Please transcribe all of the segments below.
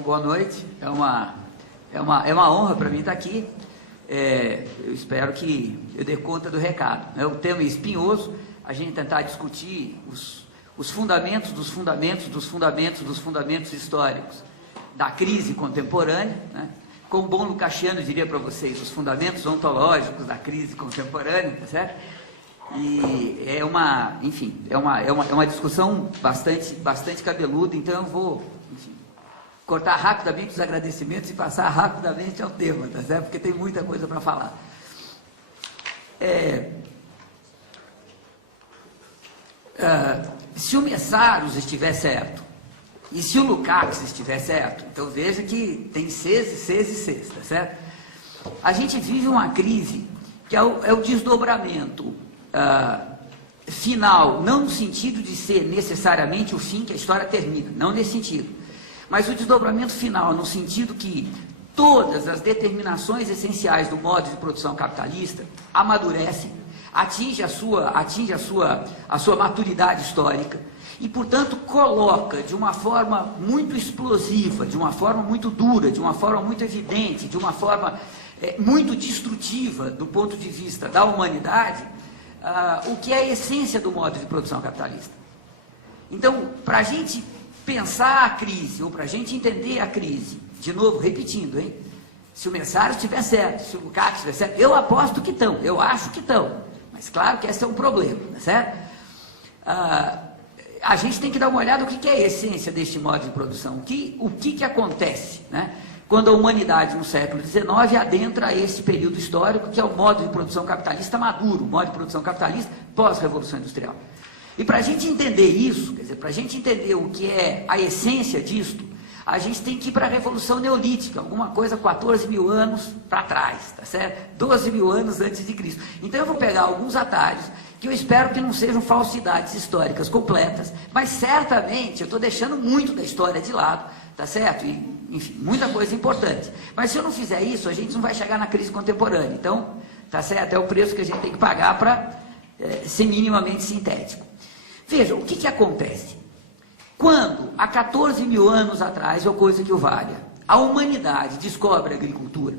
boa noite. É uma honra para mim estar aqui. Eu espero que eu dê conta do recado. O tema é espinhoso, a gente tentar discutir os fundamentos dos fundamentos dos fundamentos dos fundamentos históricos da crise contemporânea, né? Como bom Lucasiano diria para vocês, os fundamentos ontológicos da crise contemporânea, tá certo? E é uma discussão bastante cabeluda, então eu vou, enfim, cortar rapidamente os agradecimentos e passar rapidamente ao tema, tá certo? Porque tem muita coisa para falar. Se o Messaros estiver certo, e se o Lukács estiver certo, então veja que tem Cs, tá certo? A gente vive uma crise que é o desdobramento final, não no sentido de ser necessariamente o fim que a história termina, não nesse sentido, mas o desdobramento final no sentido que todas as determinações essenciais do modo de produção capitalista amadurecem, atinge a sua maturidade histórica e, portanto, coloca de uma forma muito explosiva, de uma forma muito dura, de uma forma muito evidente, de uma forma muito destrutiva do ponto de vista da humanidade, o que é a essência do modo de produção capitalista. Então, para a gente pensar a crise, ou para a gente entender a crise, de novo, repetindo, hein? Se o Messaros estiver certo, se o Lukács estiver certo, eu aposto que estão, eu acho que estão, mas claro que esse é um problema, tá certo? A gente tem que dar uma olhada no que é a essência deste modo de produção, o que acontece, né? Quando a humanidade no século XIX adentra esse período histórico que é o modo de produção capitalista maduro, o modo de produção capitalista pós-revolução industrial. E para a gente entender isso, quer dizer, para a gente entender o que é a essência disto, a gente tem que ir para a Revolução Neolítica, alguma coisa 14 mil anos para trás, tá certo? 12 mil anos antes de Cristo. Então eu vou pegar alguns atalhos que eu espero que não sejam falsidades históricas completas, mas certamente eu estou deixando muito da história de lado, tá certo? E, enfim, muita coisa importante. Mas se eu não fizer isso, a gente não vai chegar na crise contemporânea. Então, tá certo? É o preço que a gente tem que pagar para ser minimamente sintético. Veja, o que acontece? Quando, há 14 mil anos atrás, ou coisa que o valha, a humanidade descobre a agricultura,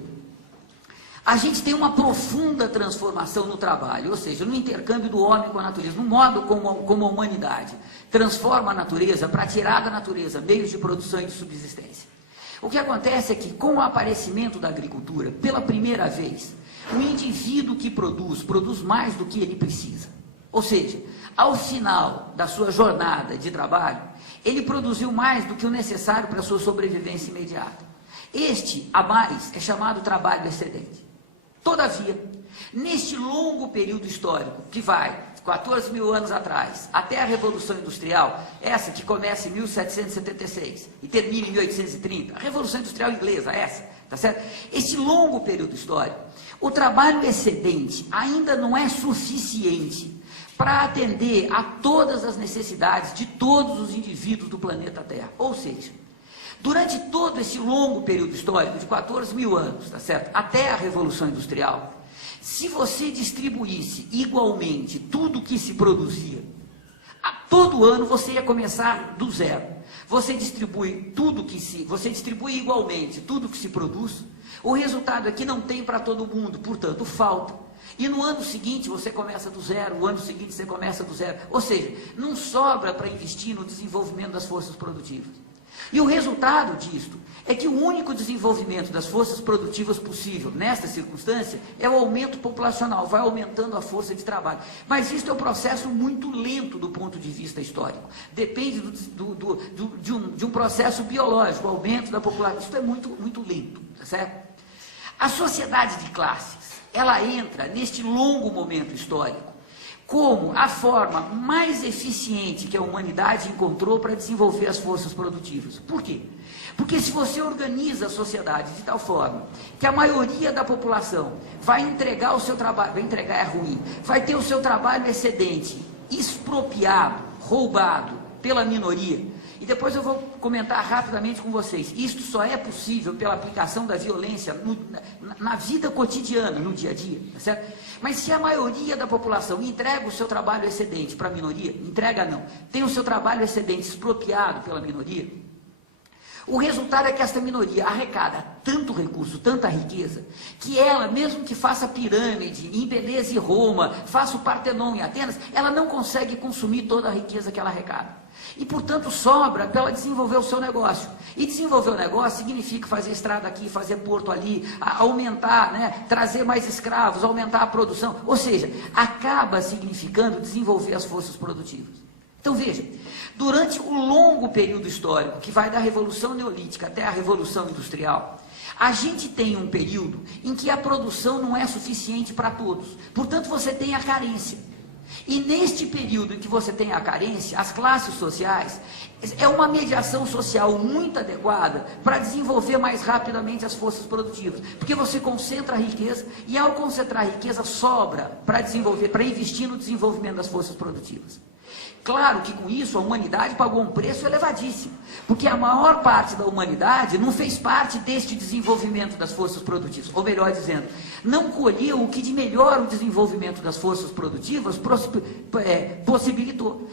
a gente tem uma profunda transformação no trabalho, ou seja, no intercâmbio do homem com a natureza, no modo como a humanidade transforma a natureza para tirar da natureza meios de produção e de subsistência. O que acontece é que, com o aparecimento da agricultura, pela primeira vez, o indivíduo que produz mais do que ele precisa. Ou seja, ao final da sua jornada de trabalho, ele produziu mais do que o necessário para a sua sobrevivência imediata. Este, a mais, é chamado trabalho excedente. Todavia, neste longo período histórico, que vai 14 mil anos atrás, até a Revolução Industrial, essa que começa em 1776 e termina em 1830, a Revolução Industrial Inglesa, essa, tá certo? Este longo período histórico, o trabalho excedente ainda não é suficiente para atender a todas as necessidades de todos os indivíduos do planeta Terra. Ou seja, durante todo esse longo período histórico, de 14 mil anos, tá certo? Até a Revolução Industrial, se você distribuísse igualmente tudo que se produzia, a todo ano você ia começar do zero. Você distribui igualmente tudo que se produz, o resultado é que não tem para todo mundo, portanto, falta. E no ano seguinte você começa do zero, o ano seguinte você começa do zero. Ou seja, não sobra para investir no desenvolvimento das forças produtivas. E o resultado disto é que o único desenvolvimento das forças produtivas possível nesta circunstância é o aumento populacional, vai aumentando a força de trabalho. Mas isso é um processo muito lento do ponto de vista histórico. Depende de um processo biológico, o aumento da população. Isso é muito lento, tá certo? A sociedade de classes, ela entra neste longo momento histórico como a forma mais eficiente que a humanidade encontrou para desenvolver as forças produtivas. Por quê? Porque se você organiza a sociedade de tal forma que a maioria da população vai entregar o seu trabalho, vai entregar é ruim, vai ter o seu trabalho excedente expropriado, roubado pela minoria. E depois eu vou comentar rapidamente com vocês. Isto só é possível pela aplicação da violência na vida cotidiana, no dia a dia, tá certo? Mas se a maioria da população entrega o seu trabalho excedente para a minoria, entrega não, tem o seu trabalho excedente expropriado pela minoria, O resultado é que esta minoria arrecada tanto recurso, tanta riqueza, que ela, mesmo que faça pirâmide, embeleze Roma, faça o Partenon em Atenas, ela não consegue consumir toda a riqueza que ela arrecada. E, portanto, sobra para ela desenvolver o seu negócio. E desenvolver o negócio significa fazer estrada aqui, fazer porto ali, aumentar, né, trazer mais escravos, aumentar a produção. Ou seja, acaba significando desenvolver as forças produtivas. Então, veja, durante o longo período histórico, que vai da Revolução Neolítica até a Revolução Industrial, a gente tem um período em que a produção não é suficiente para todos. Portanto, você tem a carência. E neste período em que você tem a carência, as classes sociais, é uma mediação social muito adequada para desenvolver mais rapidamente as forças produtivas. Porque você concentra a riqueza e, ao concentrar a riqueza, sobra para desenvolver, para investir no desenvolvimento das forças produtivas. Claro que com isso a humanidade pagou um preço elevadíssimo, porque a maior parte da humanidade não fez parte deste desenvolvimento das forças produtivas, ou melhor dizendo, não colheu o que de melhor o desenvolvimento das forças produtivas possibilitou.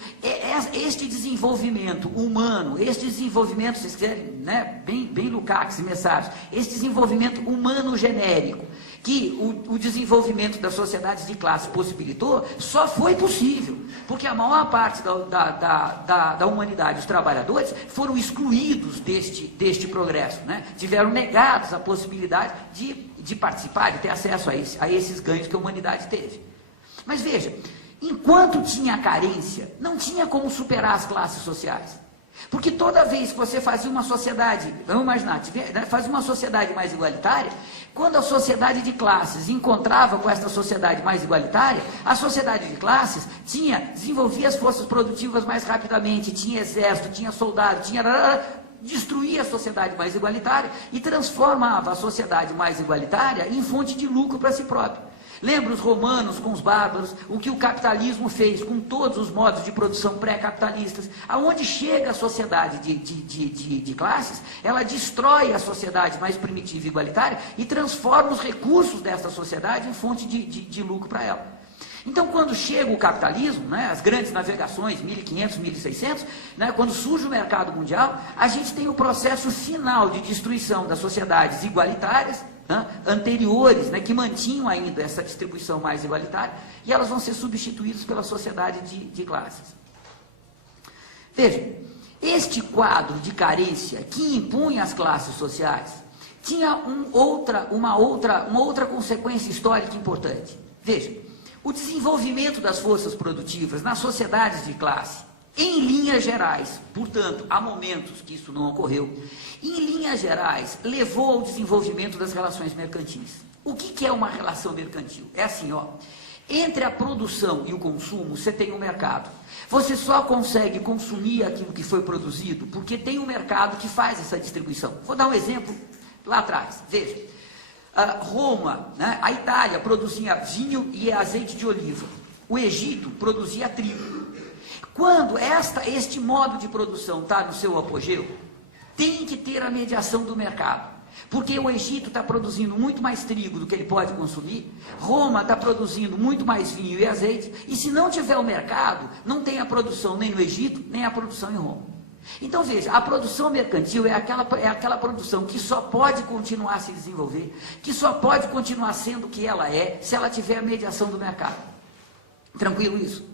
Este desenvolvimento humano, este desenvolvimento, vocês querem, né, bem Lukács e Messages, este desenvolvimento humano genérico, que o desenvolvimento das sociedades de classe possibilitou, só foi possível, porque a maior parte da humanidade, os trabalhadores, foram excluídos deste progresso, né? Tiveram negados a possibilidade de participar, de ter acesso a esses ganhos que a humanidade teve. Mas veja, enquanto tinha carência, não tinha como superar as classes sociais. Porque toda vez que você fazia uma sociedade, vamos imaginar, fazia uma sociedade mais igualitária, quando a sociedade de classes encontrava com esta sociedade mais igualitária, a sociedade de classes desenvolvia as forças produtivas mais rapidamente, tinha exército, tinha soldado, destruía a sociedade mais igualitária e transformava a sociedade mais igualitária em fonte de lucro para si próprio. Lembra os romanos com os bárbaros, o que o capitalismo fez com todos os modos de produção pré-capitalistas, aonde chega a sociedade de classes, ela destrói a sociedade mais primitiva e igualitária e transforma os recursos dessa sociedade em fonte de lucro para ela. Então, quando chega o capitalismo, né, as grandes navegações, 1500, 1600, né, quando surge o mercado mundial, a gente tem o processo final de destruição das sociedades igualitárias, anteriores, né, que mantinham ainda essa distribuição mais igualitária, e elas vão ser substituídas pela sociedade de classes. Veja, este quadro de carência que impunha as classes sociais tinha uma outra consequência histórica importante. Veja, o desenvolvimento das forças produtivas nas sociedades de classe, em linhas gerais, portanto, há momentos que isso não ocorreu, em linhas gerais, levou ao desenvolvimento das relações mercantis. O que é uma relação mercantil? É assim, ó, entre a produção e o consumo, você tem um mercado. Você só consegue consumir aquilo que foi produzido porque tem um mercado que faz essa distribuição. Vou dar um exemplo lá atrás. Veja, Roma, né, a Itália produzia vinho e azeite de oliva. O Egito produzia trigo. Quando este modo de produção está no seu apogeu, tem que ter a mediação do mercado. Porque o Egito está produzindo muito mais trigo do que ele pode consumir, Roma está produzindo muito mais vinho e azeite, e se não tiver o mercado, não tem a produção nem no Egito, nem a produção em Roma. Então veja, a produção mercantil é aquela produção que só pode continuar a se desenvolver, que só pode continuar sendo o que ela é, se ela tiver a mediação do mercado. Tranquilo isso?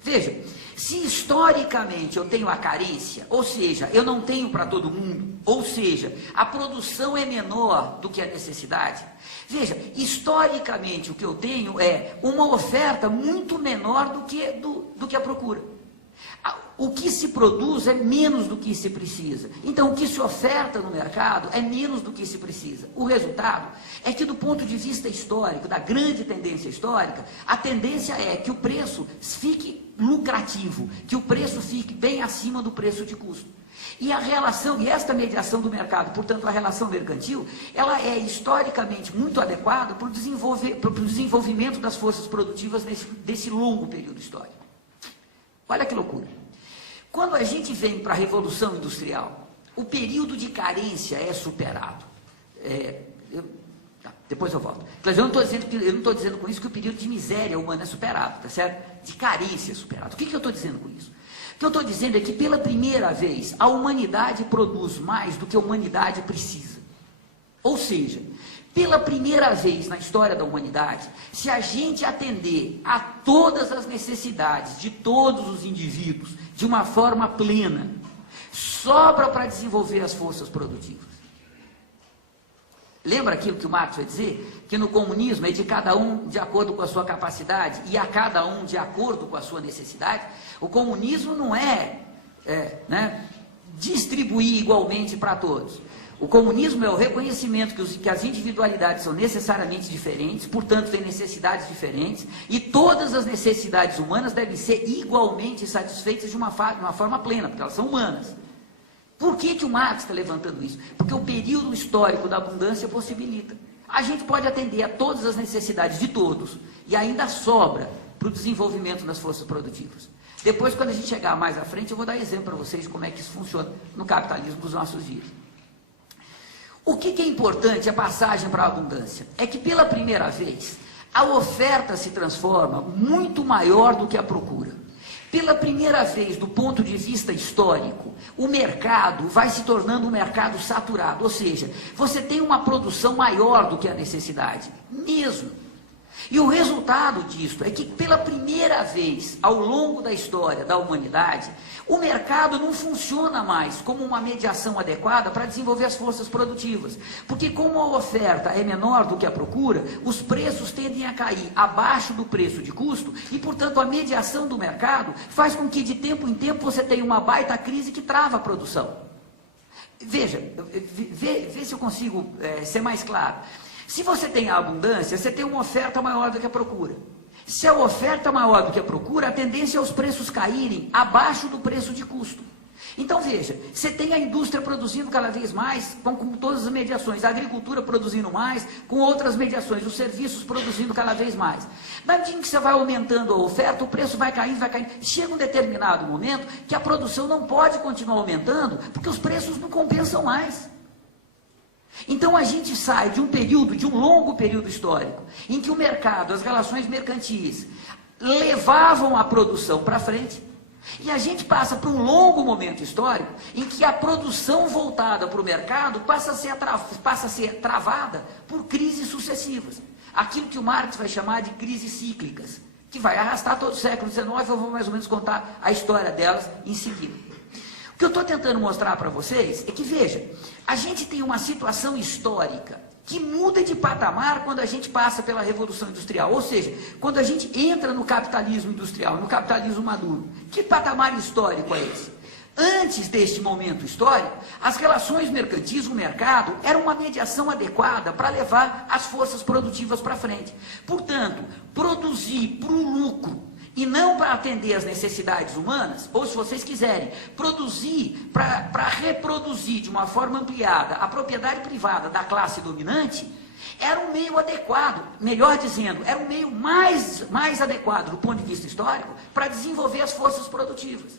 Veja, se historicamente eu tenho a carência, ou seja, eu não tenho para todo mundo, ou seja, a produção é menor do que a necessidade, veja, historicamente o que eu tenho é uma oferta muito menor do que a procura. O que se produz é menos do que se precisa. Então, o que se oferta no mercado é menos do que se precisa. O resultado é que, do ponto de vista histórico, da grande tendência histórica, a tendência é que o preço fique lucrativo, que o preço fique bem acima do preço de custo. E a relação, e esta mediação do mercado, portanto, a relação mercantil, ela é historicamente muito adequada para o desenvolvimento das forças produtivas desse longo período histórico. Olha que loucura. Quando a gente vem para a Revolução Industrial, o período de carência é superado. Depois eu volto. Mas eu não estou dizendo com isso que o período de miséria humana é superado, tá certo? De carência é superado. O que eu estou dizendo com isso? O que eu estou dizendo é que, pela primeira vez, a humanidade produz mais do que a humanidade precisa. Ou seja, pela primeira vez na história da humanidade, se a gente atender a todas as necessidades de todos os indivíduos de uma forma plena, sobra para desenvolver as forças produtivas. Lembra aquilo que o Marx vai dizer? Que no comunismo é de cada um de acordo com a sua capacidade e a cada um de acordo com a sua necessidade. O comunismo não é, distribuir igualmente para todos. O comunismo é o reconhecimento que as individualidades são necessariamente diferentes, portanto têm necessidades diferentes, e todas as necessidades humanas devem ser igualmente satisfeitas de uma forma plena, porque elas são humanas. Por que o Marx está levantando isso? Porque o período histórico da abundância possibilita. A gente pode atender a todas as necessidades de todos e ainda sobra para o desenvolvimento das forças produtivas. Depois, quando a gente chegar mais à frente, eu vou dar exemplo para vocês de como é que isso funciona no capitalismo dos nossos dias. O que é importante, a passagem para a abundância? É que pela primeira vez, a oferta se transforma muito maior do que a procura. Pela primeira vez, do ponto de vista histórico, o mercado vai se tornando um mercado saturado, ou seja, você tem uma produção maior do que a necessidade, mesmo. E o resultado disso é que, pela primeira vez ao longo da história da humanidade, o mercado não funciona mais como uma mediação adequada para desenvolver as forças produtivas. Porque como a oferta é menor do que a procura, os preços tendem a cair abaixo do preço de custo e, portanto, a mediação do mercado faz com que, de tempo em tempo, você tenha uma baita crise que trava a produção. Veja, vê se eu consigo ser mais claro. Se você tem a abundância, você tem uma oferta maior do que a procura. Se a oferta é maior do que a procura, a tendência é os preços caírem abaixo do preço de custo. Então veja, você tem a indústria produzindo cada vez mais, com todas as mediações, a agricultura produzindo mais, com outras mediações, os serviços produzindo cada vez mais. Na medida que você vai aumentando a oferta, o preço vai caindo, vai caindo. Chega um determinado momento que a produção não pode continuar aumentando, porque os preços não compensam mais. Então a gente sai de um longo período histórico, em que o mercado, as relações mercantis, levavam a produção para frente, e a gente passa por um longo momento histórico, em que a produção voltada para o mercado passa a ser travada por crises sucessivas. Aquilo que o Marx vai chamar de crises cíclicas, que vai arrastar todo o século XIX, eu vou mais ou menos contar a história delas em seguida. O que eu estou tentando mostrar para vocês é que, veja, a gente tem uma situação histórica que muda de patamar quando a gente passa pela Revolução Industrial. Ou seja, quando a gente entra no capitalismo industrial, no capitalismo maduro. Que patamar histórico é esse? Antes deste momento histórico, as relações mercantis, o mercado, era uma mediação adequada para levar as forças produtivas para frente. Portanto, produzir para o lucro, e não para atender às necessidades humanas, ou se vocês quiserem, produzir para reproduzir de uma forma ampliada a propriedade privada da classe dominante, era um meio adequado, melhor dizendo, era um meio mais adequado do ponto de vista histórico para desenvolver as forças produtivas.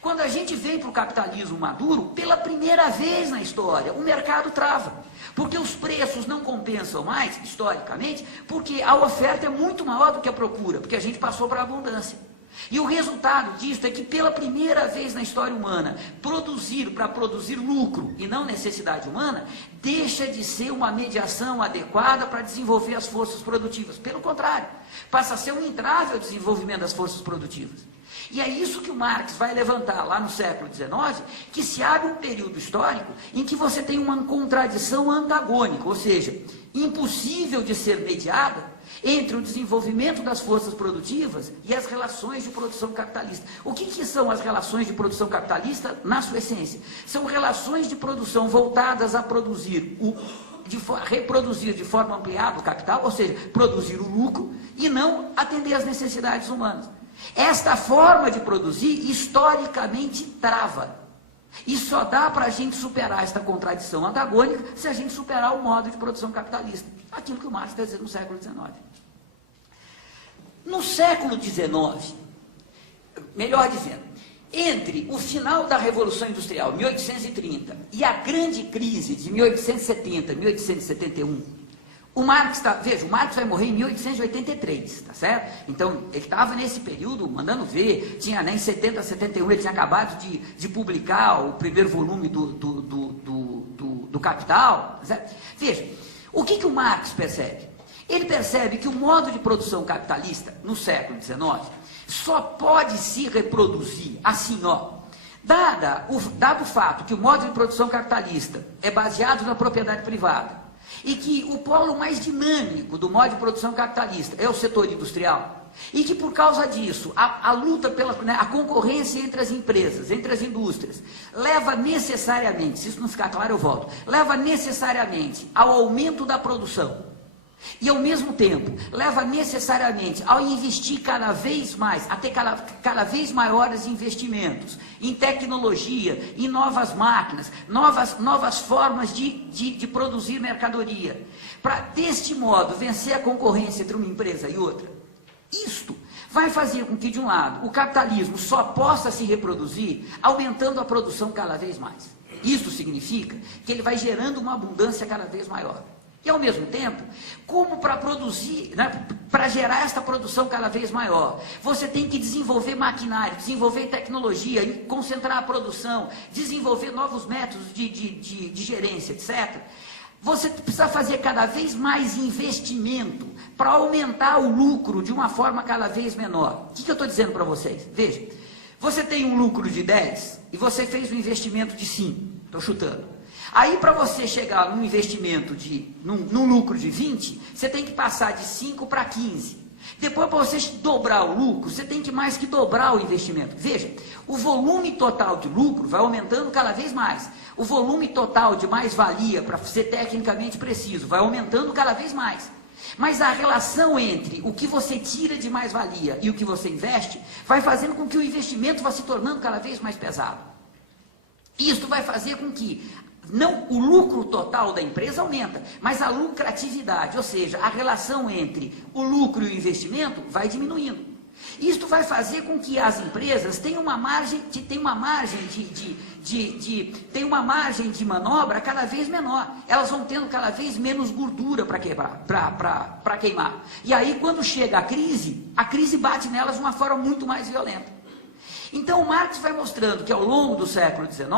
Quando a gente vem para o capitalismo maduro, pela primeira vez na história, o mercado trava. Porque os preços não compensam mais, historicamente, porque a oferta é muito maior do que a procura, porque a gente passou para a abundância. E o resultado disso é que, pela primeira vez na história humana, produzir para produzir lucro e não necessidade humana, deixa de ser uma mediação adequada para desenvolver as forças produtivas. Pelo contrário, passa a ser um entrave ao desenvolvimento das forças produtivas. E é isso que o Marx vai levantar lá no século XIX, que se abre um período histórico em que você tem uma contradição antagônica, ou seja, impossível de ser mediada entre o desenvolvimento das forças produtivas e as relações de produção capitalista. O que são as relações de produção capitalista na sua essência? São relações de produção voltadas a produzir reproduzir de forma ampliada o capital, ou seja, produzir o lucro e não atender às necessidades humanas. Esta forma de produzir, historicamente, trava. E só dá para a gente superar esta contradição antagônica se a gente superar o modo de produção capitalista. Aquilo que o Marx está dizendo no século XIX. No século XIX, melhor dizendo, entre o final da Revolução Industrial, 1830, e a grande crise de 1870, 1871, O Marx, veja, o Marx vai morrer em 1883, tá certo? Então, ele estava nesse período mandando ver, tinha, né, em 70, 71, ele tinha acabado de publicar o primeiro volume do Capital, tá certo? Veja, o que o Marx percebe? Ele percebe que o modo de produção capitalista, no século XIX, só pode se reproduzir assim, ó, dado o fato que o modo de produção capitalista é baseado na propriedade privada, e que o polo mais dinâmico do modo de produção capitalista é o setor industrial, e que por causa disso, a luta pela, né, a concorrência entre as empresas, entre as indústrias, leva necessariamente, se isso não ficar claro eu volto, leva necessariamente ao aumento da produção, e ao mesmo tempo, leva necessariamente ao investir cada vez mais, a ter cada vez maiores investimentos em tecnologia, em novas máquinas, novas formas de produzir mercadoria, para deste modo vencer a concorrência entre uma empresa e outra. Isto vai fazer com que, de um lado, o capitalismo só possa se reproduzir aumentando a produção cada vez mais. Isso significa que ele vai gerando uma abundância cada vez maior. E, ao mesmo tempo, como para produzir, né, para gerar esta produção cada vez maior, você tem que desenvolver maquinário, desenvolver tecnologia, concentrar a produção, desenvolver novos métodos de gerência, etc. Você precisa fazer cada vez mais investimento para aumentar o lucro de uma forma cada vez menor. O que eu estou dizendo para vocês? Veja, você tem um lucro de 10 e você fez um investimento de 5, estou chutando. Aí, para você chegar num investimento num lucro de 20, você tem que passar de 5 para 15. Depois, para você dobrar o lucro, você tem que mais que dobrar o investimento. Veja, o volume total de lucro vai aumentando cada vez mais. O volume total de mais-valia, para ser tecnicamente preciso, vai aumentando cada vez mais. Mas a relação entre o que você tira de mais-valia e o que você investe, vai fazendo com que o investimento vá se tornando cada vez mais pesado. Isto vai fazer com que não o lucro total da empresa aumenta, mas a lucratividade, ou seja, a relação entre o lucro e o investimento vai diminuindo. Isto vai fazer com que as empresas tenham uma margem de manobra cada vez menor. Elas vão tendo cada vez menos gordura para queimar. E aí, quando chega a crise bate nelas de uma forma muito mais violenta. Então, o Marx vai mostrando que, ao longo do século XIX,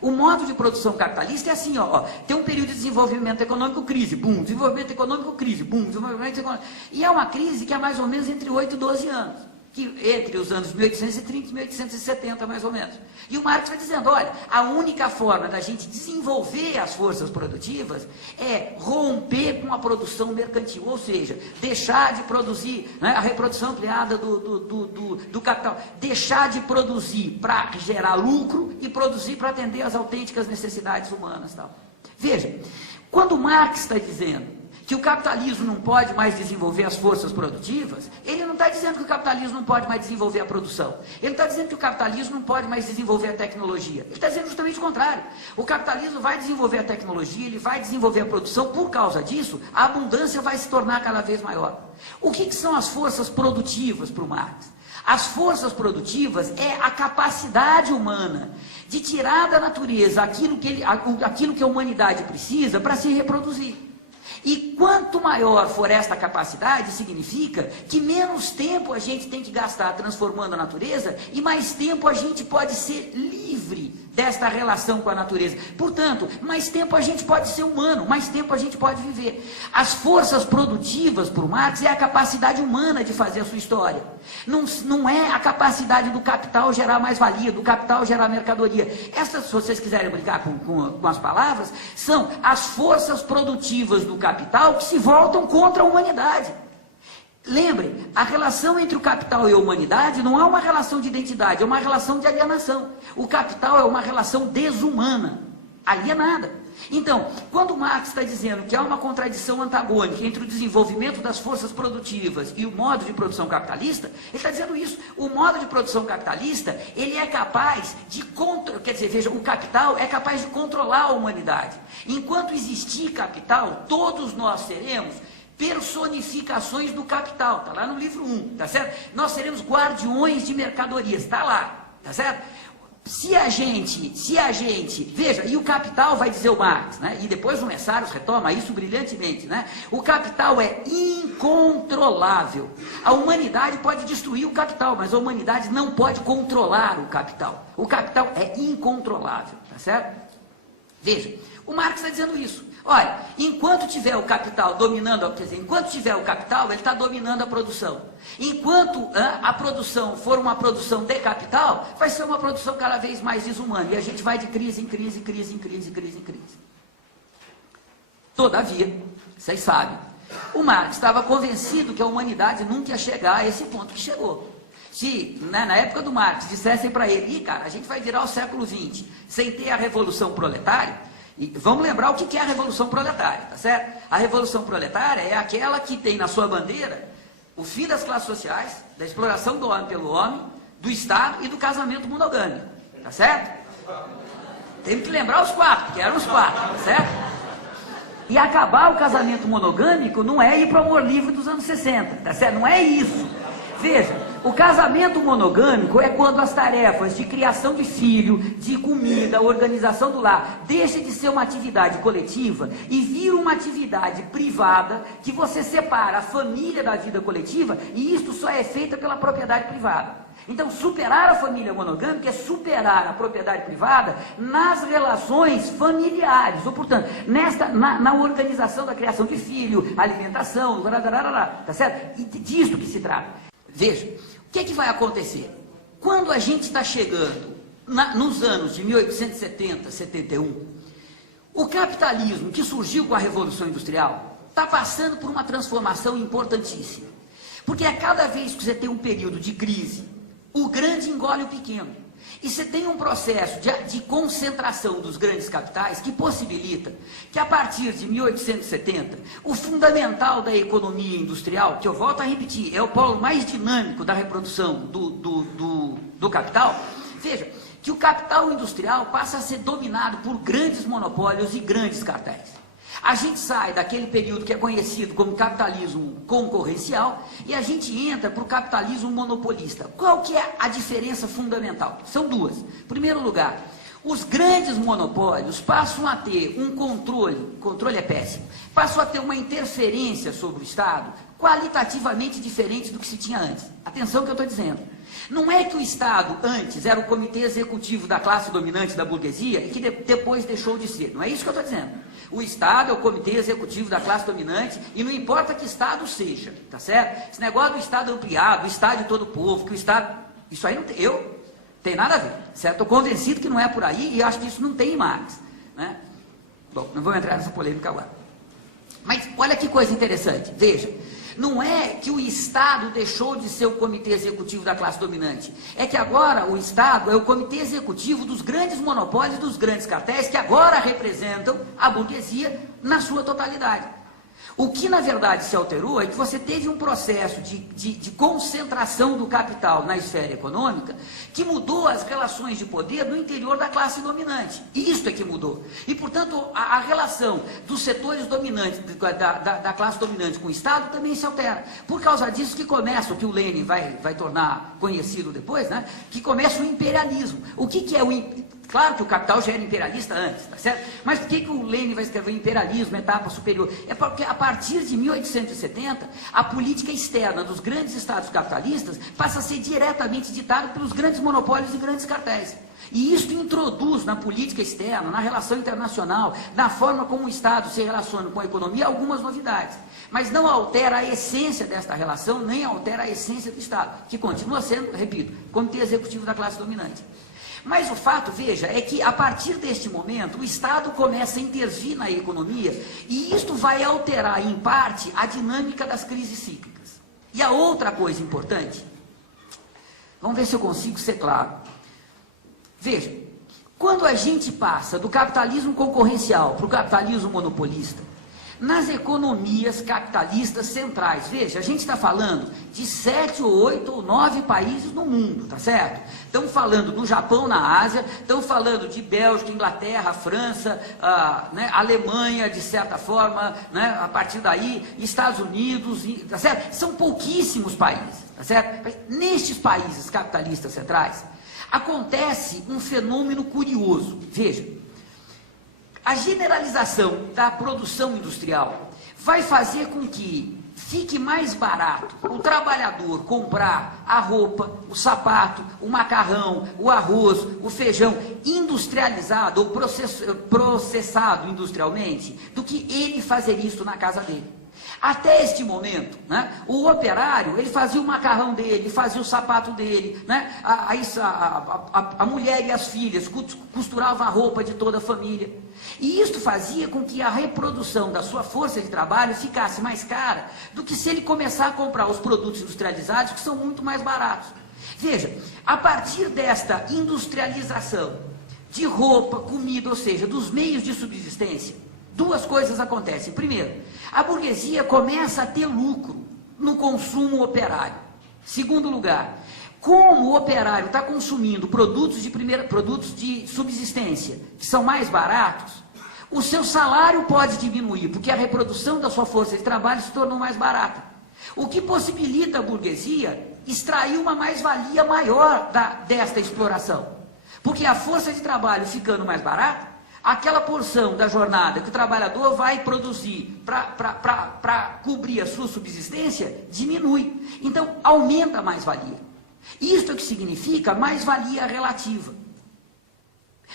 o modo de produção capitalista é assim, ó, tem um período de desenvolvimento econômico, crise, boom, desenvolvimento econômico, crise, boom, desenvolvimento econômico. E é uma crise que é mais ou menos entre 8 e 12 anos, entre os anos 1830 e 1870, mais ou menos. E o Marx vai dizendo, olha, a única forma da gente desenvolver as forças produtivas é romper com a produção mercantil, ou seja, deixar de produzir, né, a reprodução ampliada do capital, deixar de produzir para gerar lucro e produzir para atender às autênticas necessidades humanas. Tal. Veja, quando o Marx está dizendo que o capitalismo não pode mais desenvolver as forças produtivas, ele não está dizendo que o capitalismo não pode mais desenvolver a produção. Ele está dizendo que o capitalismo não pode mais desenvolver a tecnologia. Ele está dizendo justamente o contrário. O capitalismo vai desenvolver a tecnologia, ele vai desenvolver a produção, por causa disso, a abundância vai se tornar cada vez maior. O que são as forças produtivas para o Marx? As forças produtivas é a capacidade humana de tirar da natureza aquilo que a humanidade precisa para se reproduzir. E quanto maior for esta capacidade, significa que menos tempo a gente tem que gastar transformando a natureza e mais tempo a gente pode ser livre desta relação com a natureza. Portanto, mais tempo a gente pode ser humano, mais tempo a gente pode viver. As forças produtivas, por Marx, é a capacidade humana de fazer a sua história. Não é a capacidade do capital gerar mais-valia, do capital gerar mercadoria. Essas, se vocês quiserem brincar com as palavras, são as forças produtivas do capital que se voltam contra a humanidade. Lembrem, a relação entre o capital e a humanidade não é uma relação de identidade, é uma relação de alienação. O capital é uma relação desumana, alienada. Então, quando Marx está dizendo que há uma contradição antagônica entre o desenvolvimento das forças produtivas e o modo de produção capitalista, ele está dizendo isso. O modo de produção capitalista, ele é capaz de veja, o capital é capaz de controlar a humanidade. Enquanto existir capital, todos nós seremos personificações do capital, está lá no livro 1, tá certo? Nós seremos guardiões de mercadorias, está lá, tá certo? Se a gente, veja, e o Capital vai dizer o Marx, né? E depois o Messaros retoma isso brilhantemente, né? O capital é incontrolável. A humanidade pode destruir o capital, mas a humanidade não pode controlar o capital. O capital é incontrolável, tá certo? Veja, o Marx está dizendo isso. Olha, enquanto tiver o capital dominando, quer dizer, enquanto tiver o capital, ele está dominando a produção. Enquanto a produção for uma produção de capital, vai ser uma produção cada vez mais desumana. E a gente vai de crise em crise, crise em crise, crise em crise. Todavia, vocês sabem, o Marx estava convencido que a humanidade nunca ia chegar a esse ponto que chegou. Se, né, na época do Marx, dissessem para ele, cara, a gente vai virar o século XX sem ter a Revolução Proletária. E vamos lembrar o que é a Revolução Proletária, tá certo? A Revolução Proletária é aquela que tem na sua bandeira o fim das classes sociais, da exploração do homem pelo homem, do Estado e do casamento monogâmico, tá certo? Temos que lembrar os quatro, porque eram os quatro, tá certo? E acabar o casamento monogâmico não é ir para o amor livre dos anos 60, tá certo? Não é isso. Veja, o casamento monogâmico é quando as tarefas de criação de filho, de comida, organização do lar, deixa de ser uma atividade coletiva e vira uma atividade privada que você separa a família da vida coletiva e isto só é feito pela propriedade privada. Então, superar a família monogâmica é superar a propriedade privada nas relações familiares, ou, portanto, na organização da criação de filho, alimentação, tá certo? E disso que se trata. Veja, o que vai acontecer? Quando a gente está chegando nos anos de 1870, 71, o capitalismo que surgiu com a Revolução Industrial está passando por uma transformação importantíssima. Porque a cada vez que você tem um período de crise, o grande engole o pequeno. E você tem um processo de concentração dos grandes capitais que possibilita que a partir de 1870, o fundamental da economia industrial, que eu volto a repetir, é o polo mais dinâmico da reprodução do capital, veja, que o capital industrial passa a ser dominado por grandes monopólios e grandes cartéis. A gente sai daquele período que é conhecido como capitalismo concorrencial e a gente entra para o capitalismo monopolista. Qual que é a diferença fundamental? São duas. Em primeiro lugar, os grandes monopólios passam a ter um controle é péssimo, passam a ter uma interferência sobre o Estado qualitativamente diferente do que se tinha antes. Atenção que eu estou dizendo. Não é que o Estado antes era o comitê executivo da classe dominante da burguesia e que depois deixou de ser. Não é isso que eu estou dizendo. O Estado é o comitê executivo da classe dominante e não importa que Estado seja, tá certo? Esse negócio do Estado ampliado, o Estado de todo o povo, que o Estado... Isso aí não tem nada a ver, certo? Estou convencido que não é por aí e acho que isso não tem em Marx, né? Bom, não vou entrar nessa polêmica agora. Mas olha que coisa interessante, veja. Não é que o Estado deixou de ser o comitê executivo da classe dominante. É que agora o Estado é o comitê executivo dos grandes monopólios, dos grandes cartéis, que agora representam a burguesia na sua totalidade. O que, na verdade, se alterou é que você teve um processo de concentração do capital na esfera econômica que mudou as relações de poder no interior da classe dominante. E isso é que mudou. E, portanto, a relação dos setores dominantes, da classe dominante com o Estado também se altera. Por causa disso que começa, o que o Lenin vai tornar conhecido depois, né? Que começa o imperialismo. O que é o imperialismo? Claro que o Capital já era imperialista antes, tá certo? Mas por que o Lenin vai escrever imperialismo, etapa superior? É porque a partir de 1870, a política externa dos grandes estados capitalistas passa a ser diretamente ditada pelos grandes monopólios e grandes cartéis. E isso introduz na política externa, na relação internacional, na forma como o Estado se relaciona com a economia, algumas novidades. Mas não altera a essência desta relação, nem altera a essência do Estado, que continua sendo, repito, comitê executivo da classe dominante. Mas o fato, veja, é que a partir deste momento o Estado começa a intervir na economia e isto vai alterar, em parte, a dinâmica das crises cíclicas. E a outra coisa importante, vamos ver se eu consigo ser claro. Veja, quando a gente passa do capitalismo concorrencial para o capitalismo monopolista, nas economias capitalistas centrais, veja, a gente está falando de 7 ou 8 ou 9 países no mundo, tá certo? Estamos falando do Japão na Ásia, estamos falando de Bélgica, Inglaterra, França, né, Alemanha, de certa forma, né, a partir daí, Estados Unidos, tá certo? São pouquíssimos países, tá certo? Mas nestes países capitalistas centrais, acontece um fenômeno curioso. Veja, a generalização da produção industrial vai fazer com que fique mais barato o trabalhador comprar a roupa, o sapato, o macarrão, o arroz, o feijão industrializado ou processado industrialmente, do que ele fazer isso na casa dele. Até este momento, né, o operário, ele fazia o macarrão dele, fazia o sapato dele, né, a mulher e as filhas costuravam a roupa de toda a família. E isto fazia com que a reprodução da sua força de trabalho ficasse mais cara do que se ele começar a comprar os produtos industrializados, que são muito mais baratos. Veja, a partir desta industrialização de roupa, comida, ou seja, dos meios de subsistência, duas coisas acontecem. Primeiro, a burguesia começa a ter lucro no consumo operário. Segundo lugar, como o operário está consumindo produtos de subsistência, que são mais baratos, o seu salário pode diminuir, porque a reprodução da sua força de trabalho se tornou mais barata. O que possibilita a burguesia extrair uma mais-valia maior desta exploração. Porque a força de trabalho ficando mais barata, aquela porção da jornada que o trabalhador vai produzir para cobrir a sua subsistência, diminui. Então, aumenta a mais-valia. Isto é o que significa mais-valia relativa.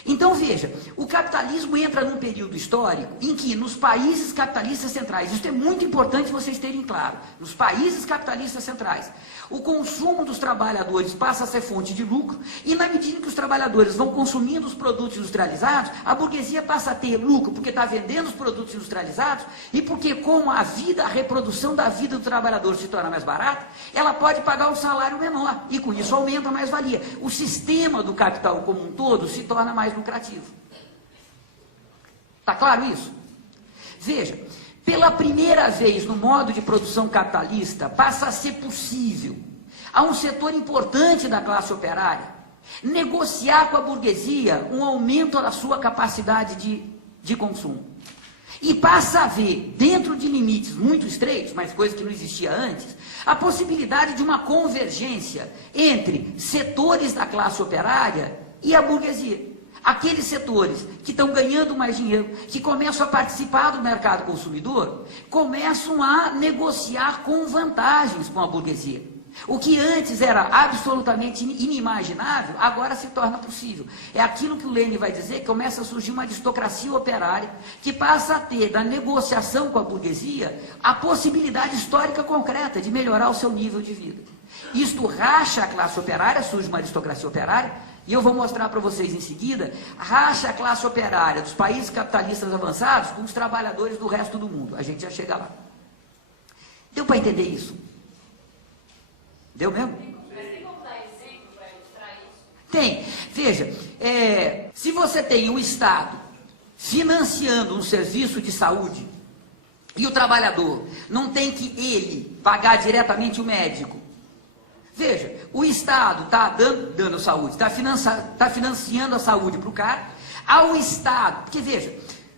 Então, veja, o capitalismo entra num período histórico em que, nos países capitalistas centrais, isso é muito importante vocês terem claro, nos países capitalistas centrais, o consumo dos trabalhadores passa a ser fonte de lucro, e na medida que os trabalhadores vão consumindo os produtos industrializados, a burguesia passa a ter lucro, porque está vendendo os produtos industrializados, e porque como a reprodução da vida do trabalhador se torna mais barata, ela pode pagar um salário menor, e com isso aumenta a mais-valia. O sistema do capital como um todo se torna mais lucrativo. Está claro isso? Veja, pela primeira vez no modo de produção capitalista, passa a ser possível a um setor importante da classe operária negociar com a burguesia um aumento da sua capacidade de consumo. E passa a haver, dentro de limites muito estreitos, mas coisa que não existia antes, a possibilidade de uma convergência entre setores da classe operária e a burguesia. Aqueles setores que estão ganhando mais dinheiro, que começam a participar do mercado consumidor, começam a negociar com vantagens com a burguesia. O que antes era absolutamente inimaginável, agora se torna possível. É aquilo que o Lênin vai dizer, que começa a surgir uma aristocracia operária, que passa a ter, da negociação com a burguesia, a possibilidade histórica concreta de melhorar o seu nível de vida. Isto racha a classe operária, surge uma aristocracia operária, e eu vou mostrar para vocês em seguida, racha a classe operária dos países capitalistas avançados com os trabalhadores do resto do mundo. A gente já chega lá. Deu para entender isso? Deu mesmo? Mas tem como dar exemplo para ilustrar isso? Tem. Veja, se você tem o Estado financiando um serviço de saúde e o trabalhador não tem que ele pagar diretamente o médico, veja, o Estado está dando saúde, está financiando a saúde para o cara, ao Estado, porque veja,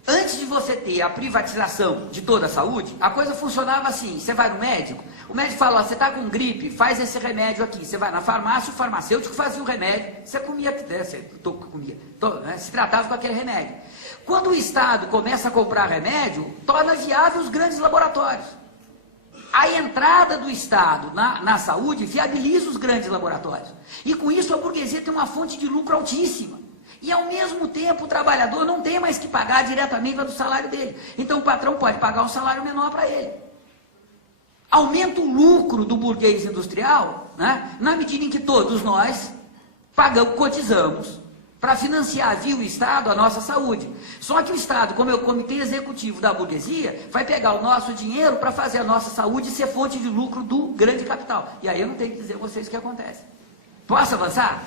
antes de você ter a privatização de toda a saúde, a coisa funcionava assim, você vai no médico, o médico fala, ó, você está com gripe, faz esse remédio aqui, você vai na farmácia, o farmacêutico fazia o remédio, você comia, se tratava com aquele remédio. Quando o Estado começa a comprar remédio, torna viável os grandes laboratórios. A entrada do Estado na saúde viabiliza os grandes laboratórios. E com isso a burguesia tem uma fonte de lucro altíssima. E ao mesmo tempo o trabalhador não tem mais que pagar diretamente do salário dele. Então o patrão pode pagar um salário menor para ele. Aumenta o lucro do burguês industrial, né, na medida em que todos nós cotizamos para financiar via o Estado a nossa saúde. Só que o Estado, como é o comitê executivo da burguesia, vai pegar o nosso dinheiro para fazer a nossa saúde ser fonte de lucro do grande capital. E aí eu não tenho que dizer a vocês o que acontece. Posso avançar?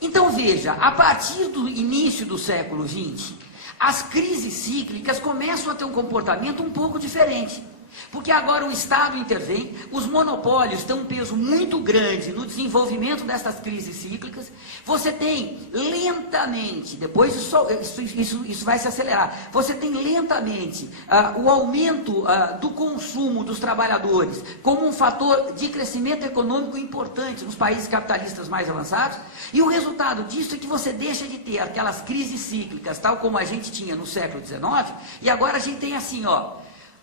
Então veja, a partir do início do século XX, as crises cíclicas começam a ter um comportamento um pouco diferente. Porque agora o Estado intervém, os monopólios têm um peso muito grande no desenvolvimento dessas crises cíclicas. Você tem lentamente, depois isso vai se acelerar, você tem lentamente o aumento do consumo dos trabalhadores como um fator de crescimento econômico importante nos países capitalistas mais avançados, e o resultado disso é que você deixa de ter aquelas crises cíclicas, tal como a gente tinha no século XIX, e agora a gente tem assim,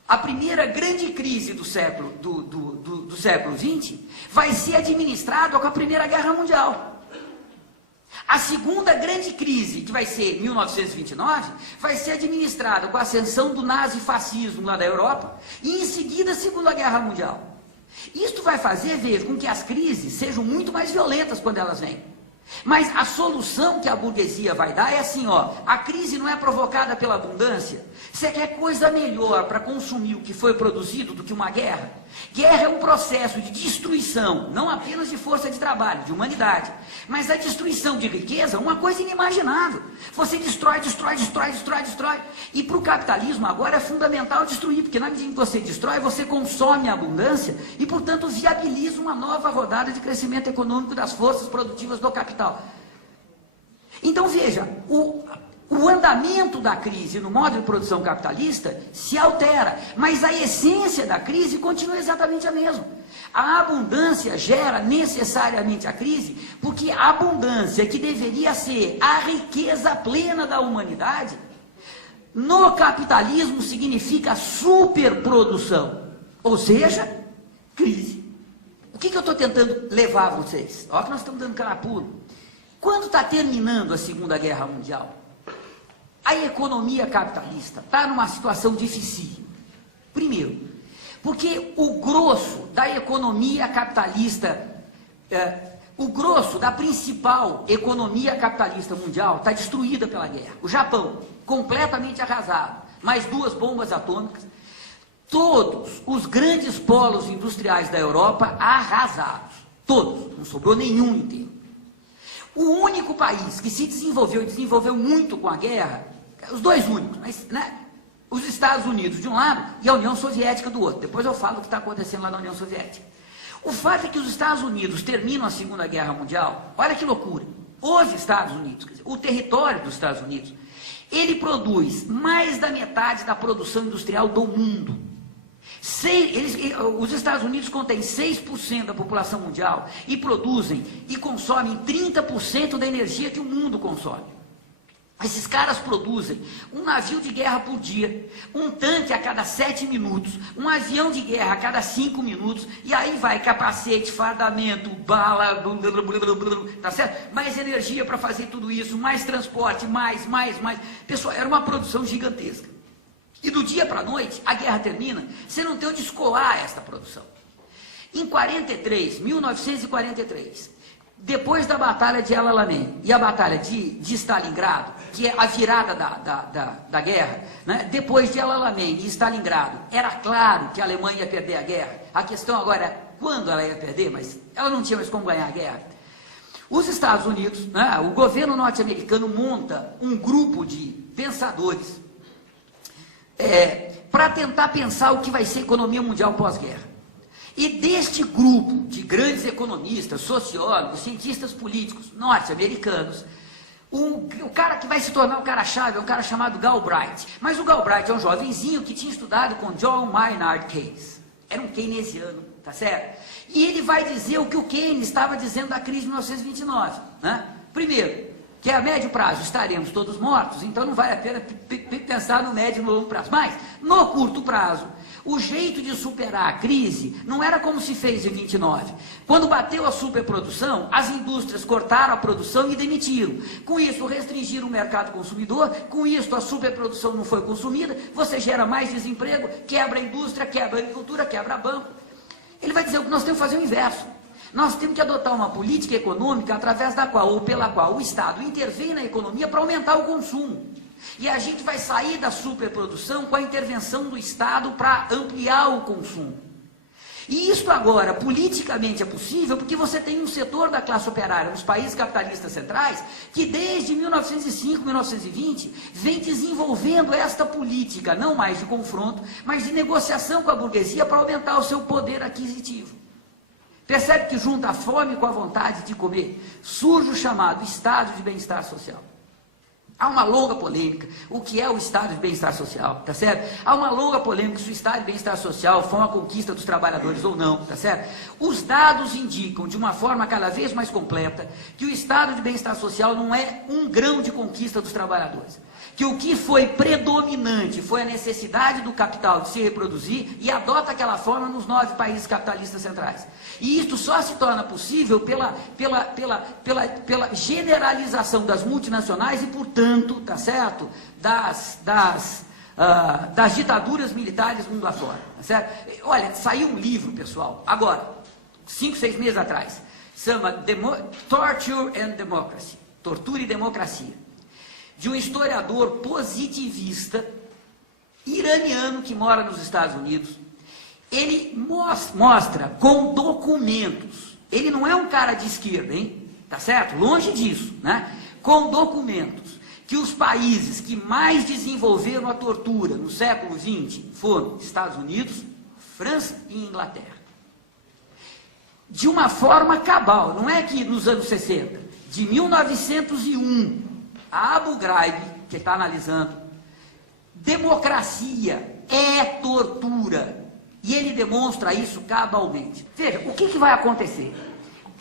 a primeira grande crise do século XX vai ser administrada com a Primeira Guerra Mundial. A segunda grande crise, que vai ser 1929, vai ser administrada com a ascensão do nazifascismo lá da Europa e em seguida a Segunda Guerra Mundial. Isto vai fazer, veja, com que as crises sejam muito mais violentas quando elas vêm. Mas a solução que a burguesia vai dar é assim, a crise não é provocada pela abundância. Você quer coisa melhor para consumir o que foi produzido do que uma guerra? Guerra é um processo de destruição, não apenas de força de trabalho, de humanidade, mas a destruição de riqueza é uma coisa inimaginável. Você destrói. E para o capitalismo agora é fundamental destruir, porque na medida em que você destrói, você consome a abundância e, portanto, viabiliza uma nova rodada de crescimento econômico das forças produtivas do capital. Então, veja, o andamento da crise no modo de produção capitalista se altera, mas a essência da crise continua exatamente a mesma. A abundância gera necessariamente a crise, porque a abundância, que deveria ser a riqueza plena da humanidade, no capitalismo significa superprodução, ou seja, crise. O que eu estou tentando levar a vocês? Olha que nós estamos dando carapulo. Quando está terminando a Segunda Guerra Mundial, a economia capitalista está numa situação difícil. Primeiro, porque o grosso da economia capitalista, o grosso da principal economia capitalista mundial está destruída pela guerra. O Japão, completamente arrasado, mais 2 bombas atômicas. Todos os grandes polos industriais da Europa arrasados. Todos, não sobrou nenhum inteiro. O único país que se desenvolveu, e desenvolveu muito com a guerra, os dois únicos, mas, os Estados Unidos de um lado e a União Soviética do outro. Depois eu falo o que está acontecendo lá na União Soviética. O fato é que os Estados Unidos terminam a Segunda Guerra Mundial, olha que loucura, os Estados Unidos, quer dizer, o território dos Estados Unidos, ele produz mais da metade da produção industrial do mundo. Os Estados Unidos contêm 6% da população mundial e produzem e consomem 30% da energia que o mundo consome. Esses caras produzem um navio de guerra por dia, um tanque a cada 7 minutos, um avião de guerra a cada 5 minutos, e aí vai capacete, fardamento, bala, tá certo? Mais energia para fazer tudo isso, mais transporte, mais. Pessoal, era uma produção gigantesca. E do dia para a noite, a guerra termina, você não tem onde escoar essa produção. Em 1943, depois da Batalha de El Alamein e a Batalha de Stalingrado, que é a virada da guerra, depois de El Alamein e Stalingrado, era claro que a Alemanha ia perder a guerra. A questão agora é quando ela ia perder, mas ela não tinha mais como ganhar a guerra. Os Estados Unidos, o governo norte-americano monta um grupo de pensadores para tentar pensar o que vai ser a economia mundial pós-guerra. E deste grupo de grandes economistas, sociólogos, cientistas políticos norte-americanos, o cara que vai se tornar o cara-chave é um cara chamado Galbraith. Mas o Galbraith é um jovenzinho que tinha estudado com John Maynard Keynes. Era um keynesiano, tá certo? E ele vai dizer o que o Keynes estava dizendo da crise de 1929. Primeiro, que a médio prazo estaremos todos mortos, então não vale a pena pensar no médio e no longo prazo. Mas, no curto prazo, o jeito de superar a crise não era como se fez em 29. Quando bateu a superprodução, as indústrias cortaram a produção e demitiram. Com isso, restringiram o mercado consumidor, com isso a superprodução não foi consumida, você gera mais desemprego, quebra a indústria, quebra a agricultura, quebra banco. Ele vai dizer que nós temos que fazer o inverso. Nós temos que adotar uma política econômica através da qual ou pela qual o Estado intervém na economia para aumentar o consumo. E a gente vai sair da superprodução com a intervenção do Estado para ampliar o consumo. E isto agora, politicamente, é possível porque você tem um setor da classe operária nos países capitalistas centrais que desde 1905, 1920, vem desenvolvendo esta política, não mais de confronto, mas de negociação com a burguesia para aumentar o seu poder aquisitivo. Percebe que junta a fome com a vontade de comer, surge o chamado estado de bem-estar social. Há uma longa polêmica, o que é o estado de bem-estar social, tá certo? Há uma longa polêmica se o estado de bem-estar social foi uma conquista dos trabalhadores ou não, tá certo? Os dados indicam, de uma forma cada vez mais completa, que o estado de bem-estar social não é um grão de conquista dos trabalhadores. Que o que foi predominante foi a necessidade do capital de se reproduzir e adota aquela forma nos 9 países capitalistas centrais. E isto só se torna possível pela generalização das multinacionais e, portanto, tá certo, das ditaduras militares mundo afora, tá certo? Olha, saiu um livro, pessoal, agora, 5, 6 meses atrás, chama Torture and Democracy, Tortura e Democracia, de um historiador positivista iraniano que mora nos Estados Unidos. Ele mostra com documentos, ele não é um cara de esquerda, hein? Tá certo? Longe disso, né? Com documentos, que os países que mais desenvolveram a tortura no século XX foram Estados Unidos, França e Inglaterra. De uma forma cabal, não é que nos anos 60, de 1901, a Abu Ghraib, que está analisando, democracia é tortura. E ele demonstra isso cabalmente. Veja, o que vai acontecer?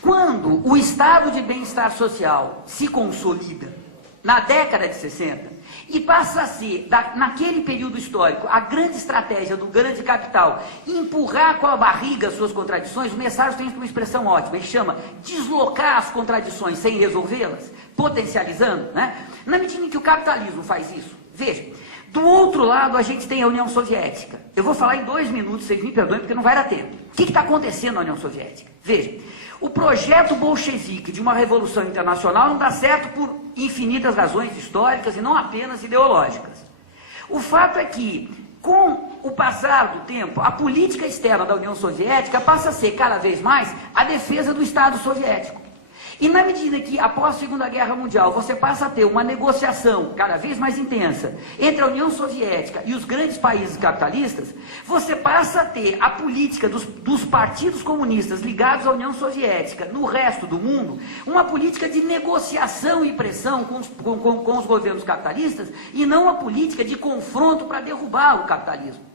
Quando o estado de bem-estar social se consolida, na década de 60, e passa a ser, naquele período histórico, a grande estratégia do grande capital, empurrar com a barriga suas contradições, o Messaros tem uma expressão ótima, ele chama deslocar as contradições sem resolvê-las, potencializando, né? Na medida em que o capitalismo faz isso, veja, do outro lado a gente tem a União Soviética. Eu vou falar em 2 minutos, vocês me perdoem porque não vai dar tempo. O que está acontecendo na União Soviética? Veja, o projeto bolchevique de uma revolução internacional não dá certo por infinitas razões históricas e não apenas ideológicas. O fato é que, com o passar do tempo, a política externa da União Soviética passa a ser cada vez mais a defesa do Estado soviético. E na medida que, após a Segunda Guerra Mundial, você passa a ter uma negociação cada vez mais intensa entre a União Soviética e os grandes países capitalistas, você passa a ter a política dos partidos comunistas ligados à União Soviética no resto do mundo, uma política de negociação e pressão com os governos capitalistas e não uma política de confronto para derrubar o capitalismo.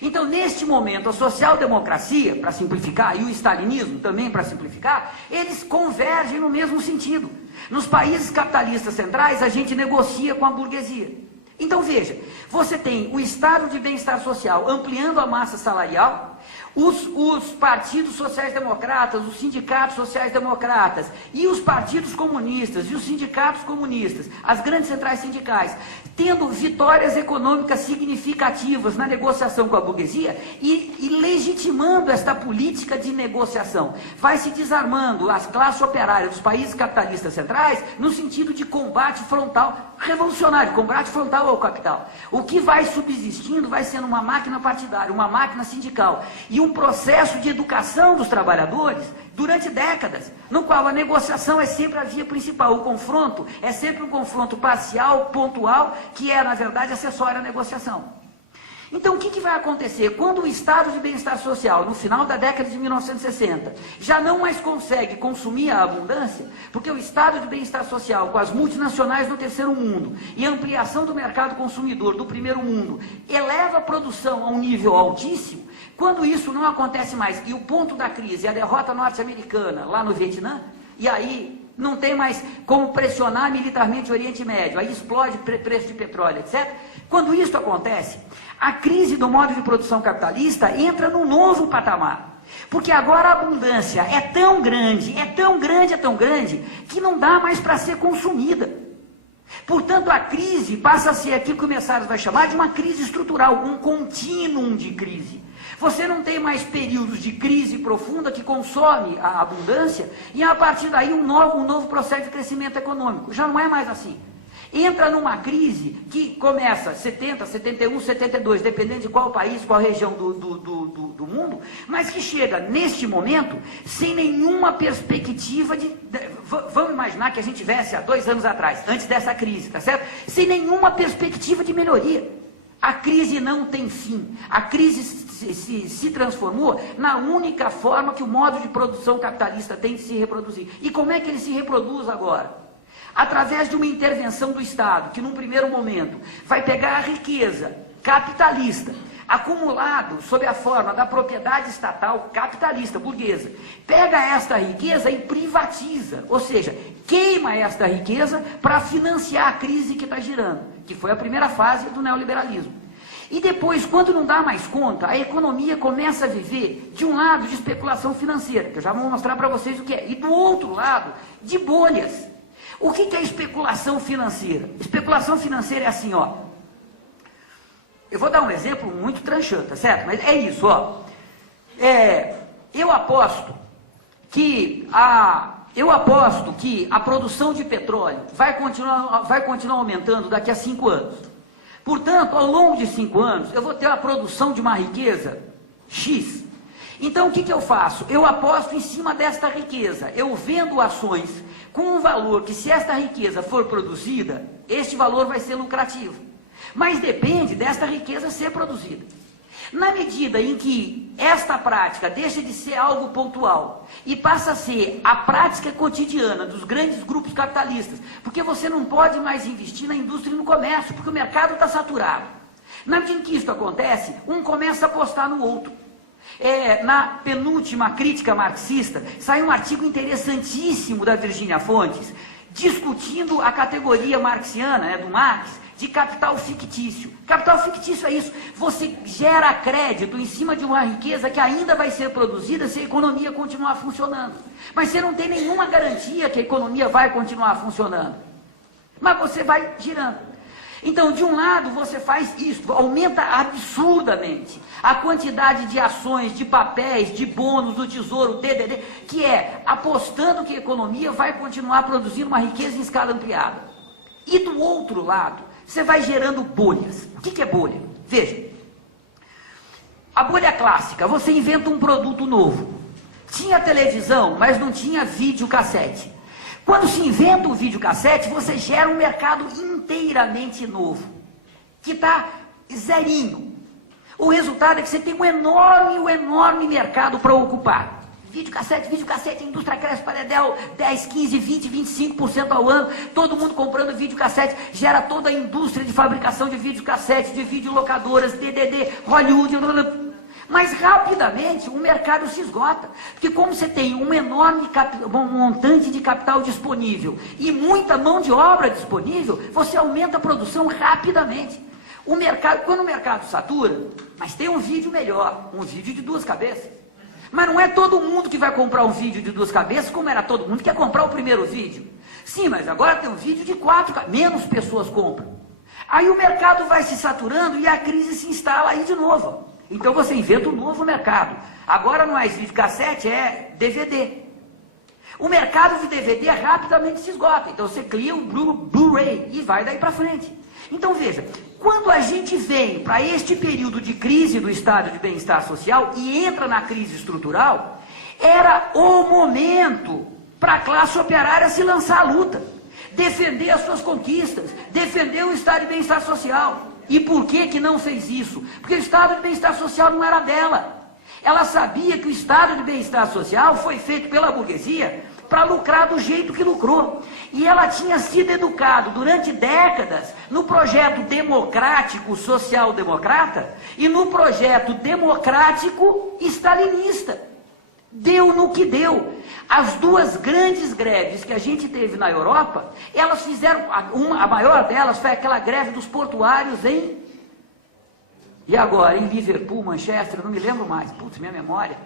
Então, neste momento, a social-democracia, para simplificar, e o stalinismo também para simplificar, eles convergem no mesmo sentido. Nos países capitalistas centrais, a gente negocia com a burguesia. Então, veja, você tem o estado de bem-estar social ampliando a massa salarial, os partidos sociais-democratas, os sindicatos sociais-democratas e os partidos comunistas e os sindicatos comunistas, as grandes centrais sindicais, tendo vitórias econômicas significativas na negociação com a burguesia e legitimando esta política de negociação. Vai se desarmando as classes operárias dos países capitalistas centrais no sentido de combate frontal revolucionário, combate frontal ao capital. O que vai subsistindo vai sendo uma máquina partidária, uma máquina sindical e um processo de educação dos trabalhadores durante décadas, no qual a negociação é sempre a via principal, o confronto é sempre um confronto parcial, pontual, que é, na verdade, acessório à negociação. Então, o que vai acontecer? Quando o estado de bem-estar social, no final da década de 1960, já não mais consegue consumir a abundância, porque o estado de bem-estar social, com as multinacionais do terceiro mundo e a ampliação do mercado consumidor do primeiro mundo, eleva a produção a um nível altíssimo, quando isso não acontece mais, e o ponto da crise é a derrota norte-americana lá no Vietnã, e aí não tem mais como pressionar militarmente o Oriente Médio, aí explode preço de petróleo, etc. Quando isso acontece, a crise do modo de produção capitalista entra num novo patamar. Porque agora a abundância é tão grande, é tão grande, é tão grande, que não dá mais para ser consumida. Portanto, a crise passa a ser aquilo que o Messaros vai chamar de uma crise estrutural, um contínuo de crise. Você não tem mais períodos de crise profunda que consome a abundância e a partir daí um novo processo de crescimento econômico. Já não é mais assim. Entra numa crise que começa 70, 71, 72, dependendo de qual país, qual região do mundo, mundo, mas que chega neste momento sem nenhuma perspectiva de... Vamos imaginar que a gente tivesse há 2 anos atrás, antes dessa crise, tá certo? Sem nenhuma perspectiva de melhoria. A crise não tem fim. A crise se transformou na única forma que o modo de produção capitalista tem de se reproduzir. E como é que ele se reproduz agora? Através de uma intervenção do Estado, que num primeiro momento vai pegar a riqueza capitalista, acumulado sob a forma da propriedade estatal capitalista, burguesa, pega esta riqueza e privatiza, ou seja, queima esta riqueza para financiar a crise que está girando, que foi a primeira fase do neoliberalismo. E depois, quando não dá mais conta, a economia começa a viver, de um lado, de especulação financeira, que eu já vou mostrar para vocês o que é, e do outro lado, de bolhas. O que é especulação financeira? Especulação financeira é assim, ó. Eu vou dar um exemplo muito tranchante, tá certo? Mas é isso, ó. Eu aposto que a produção de petróleo vai continuar aumentando daqui a 5 anos. Portanto, ao longo de 5 anos, eu vou ter a produção de uma riqueza X. Então, o que eu faço? Eu aposto em cima desta riqueza. Eu vendo ações com um valor que, se esta riqueza for produzida, este valor vai ser lucrativo. Mas depende desta riqueza ser produzida. Na medida em que esta prática deixa de ser algo pontual e passa a ser a prática cotidiana dos grandes grupos capitalistas, porque você não pode mais investir na indústria e no comércio, porque o mercado está saturado. Na medida em que isso acontece, um começa a apostar no outro. Na penúltima crítica marxista, saiu um artigo interessantíssimo da Virginia Fontes, discutindo a categoria marxiana, do Marx, de capital fictício. Capital fictício é isso, você gera crédito em cima de uma riqueza que ainda vai ser produzida se a economia continuar funcionando. Mas você não tem nenhuma garantia que a economia vai continuar funcionando. Mas você vai girando. Então, de um lado, você faz isso, aumenta absurdamente a quantidade de ações, de papéis, de bônus do Tesouro, DDD, que é apostando que a economia vai continuar produzindo uma riqueza em escala ampliada. E do outro lado, você vai gerando bolhas. O que é bolha? Veja, a bolha clássica, você inventa um produto novo. Tinha televisão, mas não tinha videocassete. Quando se inventa o videocassete, você gera um mercado inteiramente novo, que está zerinho. O resultado é que você tem um enorme mercado para ocupar. Videocassete, a indústria cresce para 10, 15, 20, 25% ao ano, todo mundo comprando videocassete, gera toda a indústria de fabricação de videocassete, de videolocadoras, DDD, Hollywood, mas rapidamente o mercado se esgota, porque como você tem um enorme montante de capital disponível e muita mão de obra disponível, você aumenta a produção rapidamente. Quando o mercado satura, mas tem um vídeo melhor, um vídeo de 2 cabeças. Mas não é todo mundo que vai comprar um vídeo de 2 cabeças, como era todo mundo que quer comprar o primeiro vídeo. Sim, mas agora tem um vídeo de 4 cabeças, menos pessoas compram. Aí o mercado vai se saturando e a crise se instala aí de novo. Então você inventa um novo mercado. Agora não é videocassete, é DVD. O mercado de DVD rapidamente se esgota. Então você cria um Blu-ray e vai daí para frente. Então veja, quando a gente vem para este período de crise do estado de bem-estar social e entra na crise estrutural, era o momento para a classe operária se lançar à luta, defender as suas conquistas, defender o estado de bem-estar social. E por que não fez isso? Porque o estado de bem-estar social não era dela. Ela sabia que o estado de bem-estar social foi feito pela burguesia para lucrar do jeito que lucrou. E ela tinha sido educada durante décadas no projeto democrático social-democrata e no projeto democrático stalinista. Deu no que deu. As 2 grandes greves que a gente teve na Europa, elas fizeram, a maior delas foi aquela greve dos portuários e agora, em Liverpool, Manchester, eu não me lembro mais, putz, minha memória.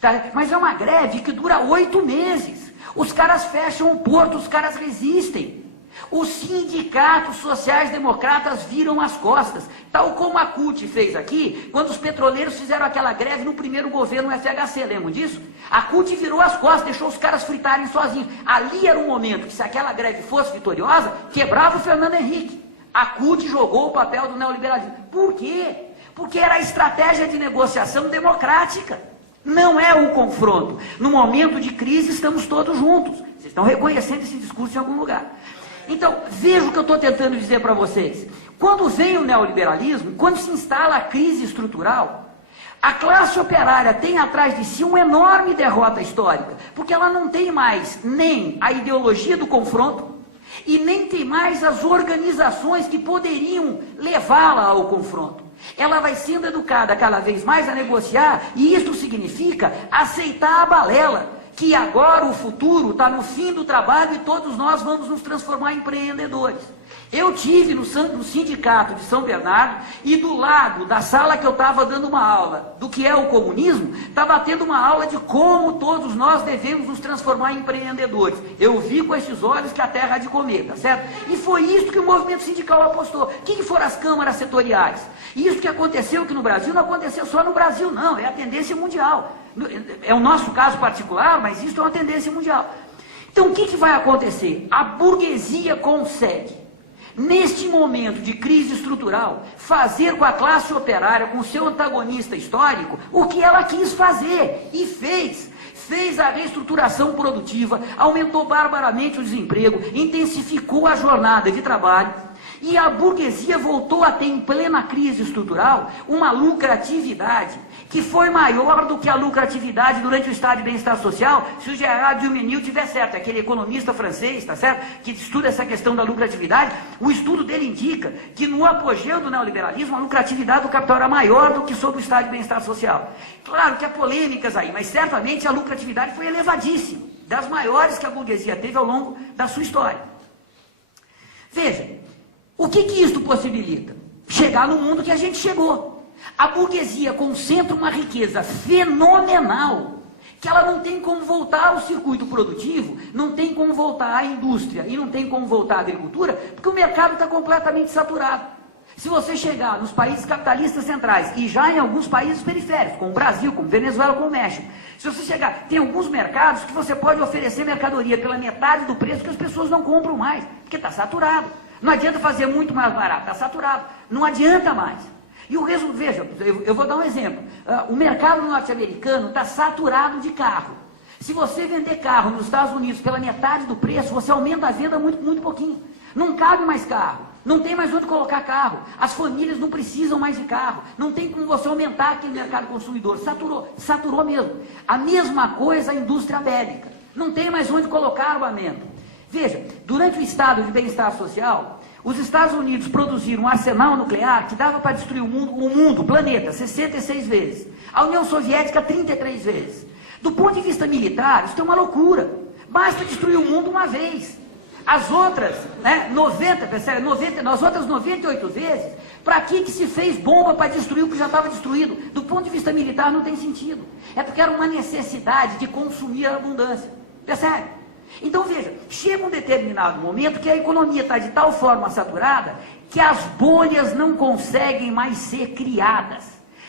Tá? Mas é uma greve que dura 8 meses. Os caras fecham o porto, os caras resistem. Os sindicatos sociais-democratas viram as costas, tal como a CUT fez aqui, quando os petroleiros fizeram aquela greve no primeiro governo FHC, lembram disso? A CUT virou as costas, deixou os caras fritarem sozinhos. Ali era um momento que, se aquela greve fosse vitoriosa, quebrava o Fernando Henrique. A CUT jogou o papel do neoliberalismo. Por quê? Porque era a estratégia de negociação democrática. Não é o confronto. No momento de crise estamos todos juntos. Vocês estão reconhecendo esse discurso em algum lugar. Então, veja o que eu estou tentando dizer para vocês. Quando vem o neoliberalismo, quando se instala a crise estrutural, a classe operária tem atrás de si uma enorme derrota histórica, porque ela não tem mais nem a ideologia do confronto e nem tem mais as organizações que poderiam levá-la ao confronto. Ela vai sendo educada cada vez mais a negociar, e isso significa aceitar a balela, que agora o futuro está no fim do trabalho e todos nós vamos nos transformar em empreendedores. Eu tive no sindicato de São Bernardo e do lado da sala que eu estava dando uma aula do que é o comunismo, estava tendo uma aula de como todos nós devemos nos transformar em empreendedores. Eu vi com esses olhos que a terra há de comer, tá certo? E foi isso que o movimento sindical apostou. Quem foram as câmaras setoriais? E isso que aconteceu aqui no Brasil não aconteceu só no Brasil, não, é a tendência mundial. É o nosso caso particular, mas isso é uma tendência mundial. Então o que vai acontecer? A burguesia consegue, neste momento de crise estrutural, fazer com a classe operária, com o seu antagonista histórico, o que ela quis fazer, e fez. Fez a reestruturação produtiva, aumentou barbaramente o desemprego, intensificou a jornada de trabalho, e a burguesia voltou a ter, em plena crise estrutural, uma lucratividade que foi maior do que a lucratividade durante o estado de bem-estar social, se o Gerard Dumenil tiver certo, aquele economista francês, tá certo, que estuda essa questão da lucratividade. O estudo dele indica que no apogeu do neoliberalismo, a lucratividade do capital era maior do que sob o estado de bem-estar social. Claro que há polêmicas aí, mas certamente a lucratividade foi elevadíssima, das maiores que a burguesia teve ao longo da sua história. Veja, o que isto possibilita? Chegar no mundo que a gente chegou. A burguesia concentra uma riqueza fenomenal, que ela não tem como voltar ao circuito produtivo, não tem como voltar à indústria e não tem como voltar à agricultura, porque o mercado está completamente saturado. Se você chegar nos países capitalistas centrais e já em alguns países periféricos, como o Brasil, como Venezuela, como o México, se você chegar, tem alguns mercados que você pode oferecer mercadoria pela metade do preço que as pessoas não compram mais, porque está saturado. Não adianta fazer muito mais barato, está saturado, não adianta mais. E o resultado, veja, eu vou dar um exemplo. O mercado norte-americano está saturado de carro. Se você vender carro nos Estados Unidos pela metade do preço, você aumenta a venda muito, muito pouquinho. Não cabe mais carro, não tem mais onde colocar carro. As famílias não precisam mais de carro. Não tem como você aumentar aquele mercado consumidor. Saturou mesmo. A mesma coisa a indústria bélica. Não tem mais onde colocar armamento. Veja, durante o estado de bem-estar social, os Estados Unidos produziram um arsenal nuclear que dava para destruir o mundo, o planeta, 66 vezes. A União Soviética, 33 vezes. Do ponto de vista militar, isso é uma loucura. Basta destruir o mundo uma vez. As outras, né, 98 vezes, para que se fez bomba para destruir o que já estava destruído? Do ponto de vista militar, não tem sentido. É porque era uma necessidade de consumir a abundância. Percebe? Então veja, chega um determinado momento que a economia está de tal forma saturada que as bolhas não conseguem mais ser criadas.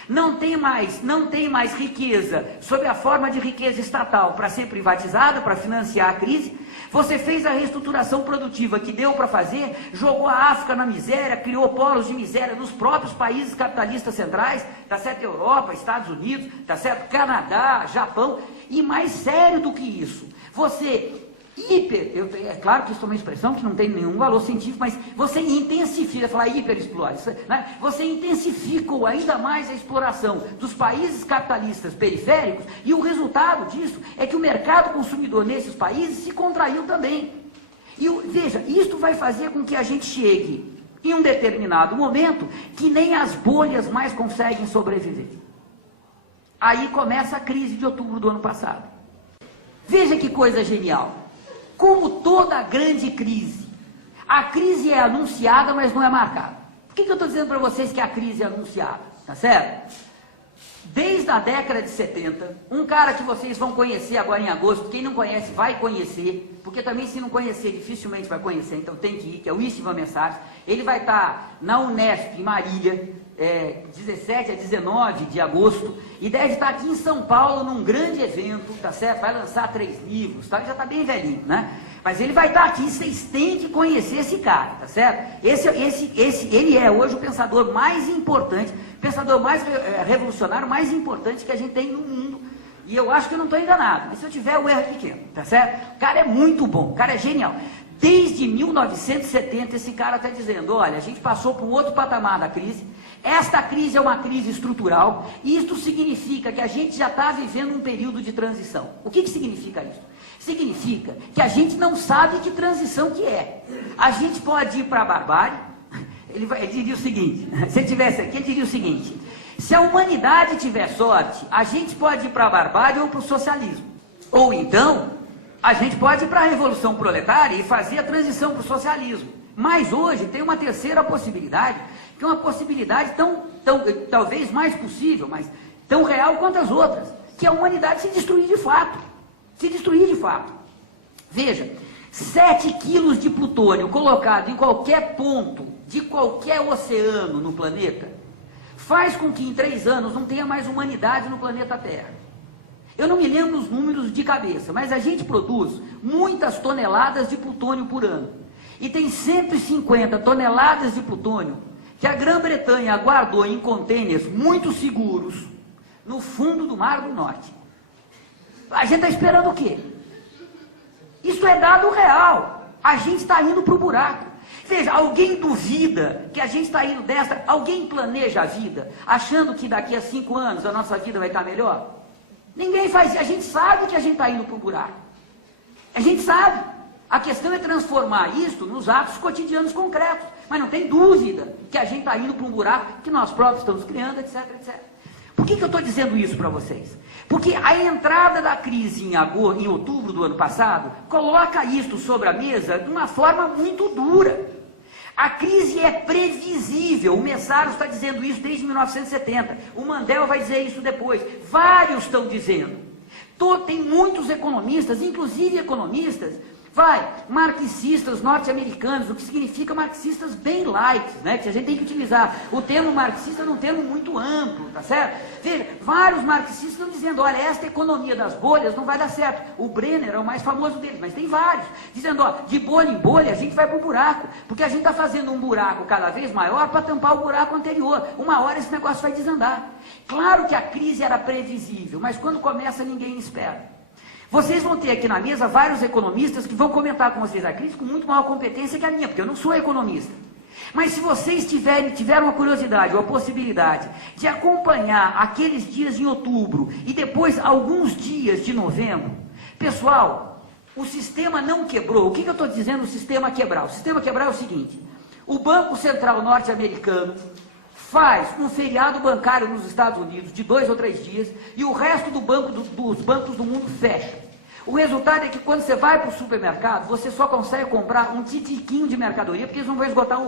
Não tem mais riqueza sob a forma de riqueza estatal para ser privatizada, para financiar a crise. Você fez a reestruturação produtiva que deu para fazer, jogou a África na miséria, criou polos de miséria nos próprios países capitalistas centrais, tá certo? Europa, Estados Unidos, tá certo? Canadá, Japão. E mais sério do que isso, você é claro que isso é uma expressão que não tem nenhum valor científico, mas você intensifica, falar hiperexplora, né? Você intensifica ainda mais a exploração dos países capitalistas periféricos, e o resultado disso é que o mercado consumidor nesses países se contraiu também. E veja, isto vai fazer com que a gente chegue em um determinado momento que nem as bolhas mais conseguem sobreviver. Aí começa a crise de outubro do ano passado. Veja que coisa genial. Como toda grande crise, a crise é anunciada, mas não é marcada. Por que eu estou dizendo para vocês que a crise é anunciada? Tá certo? Desde a década de 70, um cara que vocês vão conhecer agora em agosto, quem não conhece vai conhecer, porque também se não conhecer, dificilmente vai conhecer, então tem que ir, que é o Istvan Messáros. Ele vai estar na Unesp, em Marília, 17 a 19 de agosto, e deve estar aqui em São Paulo num grande evento, tá certo? Vai lançar 3 livros, tá? Ele já está bem velhinho, né? Mas ele vai estar aqui, vocês têm que conhecer esse cara, tá certo? Ele é hoje o pensador mais importante, pensador mais revolucionário, mais importante que a gente tem no mundo, E eu acho que eu não estou enganado, mas se eu tiver, o erro é pequeno, tá certo? O cara é muito bom, o cara é genial. Desde 1970 esse cara está dizendo, olha, a gente passou por um outro patamar da crise, esta crise é uma crise estrutural, e isto significa que a gente já está vivendo um período de transição. O que significa isso? Significa que a gente não sabe que transição que é. A gente pode ir para a barbárie, ele diria o seguinte, se ele tivesse aqui, ele diria o seguinte, se a humanidade tiver sorte, a gente pode ir para a barbárie ou para o socialismo. Ou então, a gente pode ir para a Revolução Proletária e fazer a transição para o socialismo. Mas hoje tem uma terceira possibilidade, que é uma possibilidade talvez mais possível, mas tão real quanto as outras, que é a humanidade se destruir de fato. Se destruir de fato. Veja, 7 quilos de plutônio colocado em qualquer ponto de qualquer oceano no planeta, faz com que em 3 anos não tenha mais humanidade no planeta Terra. Eu não me lembro os números de cabeça, mas a gente produz muitas toneladas de plutônio por ano. E tem 150 toneladas de plutônio que a Grã-Bretanha guardou em contêineres muito seguros no fundo do Mar do Norte. A gente está esperando o quê? Isso é dado real. A gente está indo para o buraco. Veja, alguém duvida que a gente está indo dessa? Alguém planeja a vida achando que daqui a 5 anos a nossa vida vai estar melhor? Ninguém faz isso. A gente sabe que a gente está indo para o buraco. A gente sabe. A questão é transformar isso nos atos cotidianos concretos. Mas não tem dúvida que a gente está indo para um buraco que nós próprios estamos criando, etc, etc. Por que eu estou dizendo isso para vocês? Porque a entrada da crise em outubro do ano passado coloca isto sobre a mesa de uma forma muito dura. A crise é previsível, o Messaros está dizendo isso desde 1970, o Mandel vai dizer isso depois, vários estão dizendo. Tem muitos economistas, inclusive economistas, marxistas norte-americanos, o que significa marxistas bem light, né? Que a gente tem que utilizar. O termo marxista é um termo muito amplo, tá certo? Veja, vários marxistas estão dizendo, olha, esta economia das bolhas não vai dar certo. O Brenner é o mais famoso deles, mas tem vários, dizendo, ó, de bolha em bolha a gente vai para o buraco, porque a gente está fazendo um buraco cada vez maior para tampar o buraco anterior. Uma hora esse negócio vai desandar. Claro que a crise era previsível, mas quando começa ninguém espera. Vocês vão ter aqui na mesa vários economistas que vão comentar com vocês a crise com muito maior competência que a minha, porque eu não sou economista. Mas se vocês tiverem uma curiosidade ou a possibilidade de acompanhar aqueles dias em outubro e depois alguns dias de novembro, pessoal, o sistema não quebrou. O que eu estou dizendo o sistema quebrar? O sistema quebrar é o seguinte, o Banco Central norte-americano faz um feriado bancário nos Estados Unidos de 2 ou 3 dias e o resto dos bancos do mundo fecha. O resultado é que quando você vai para o supermercado, você só consegue comprar um titiquinho de mercadoria, porque eles não vão esgotar,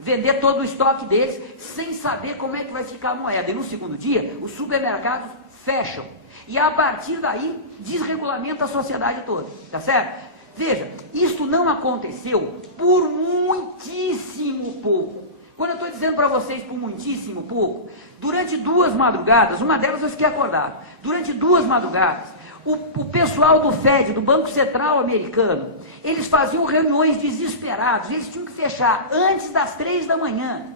vender todo o estoque deles, sem saber como é que vai ficar a moeda. E no segundo dia, os supermercados fecham. E a partir daí, desregulamenta a sociedade toda, tá certo? Veja, isso não aconteceu por muitíssimo pouco. Quando eu estou dizendo para vocês por muitíssimo pouco, durante 2 madrugadas, uma delas eu fiquei acordado, durante 2 madrugadas, o pessoal do FED, do Banco Central americano, eles faziam reuniões desesperados, eles tinham que fechar antes das 3 da manhã,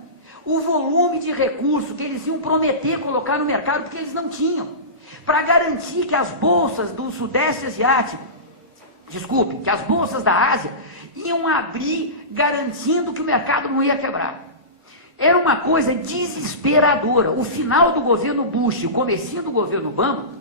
o volume de recurso que eles iam prometer colocar no mercado, porque eles não tinham, para garantir que as bolsas do Sudeste Asiático, que as bolsas da Ásia, iam abrir garantindo que o mercado não ia quebrar. Era uma coisa desesperadora. O final do governo Bush, o comecinho do governo Obama,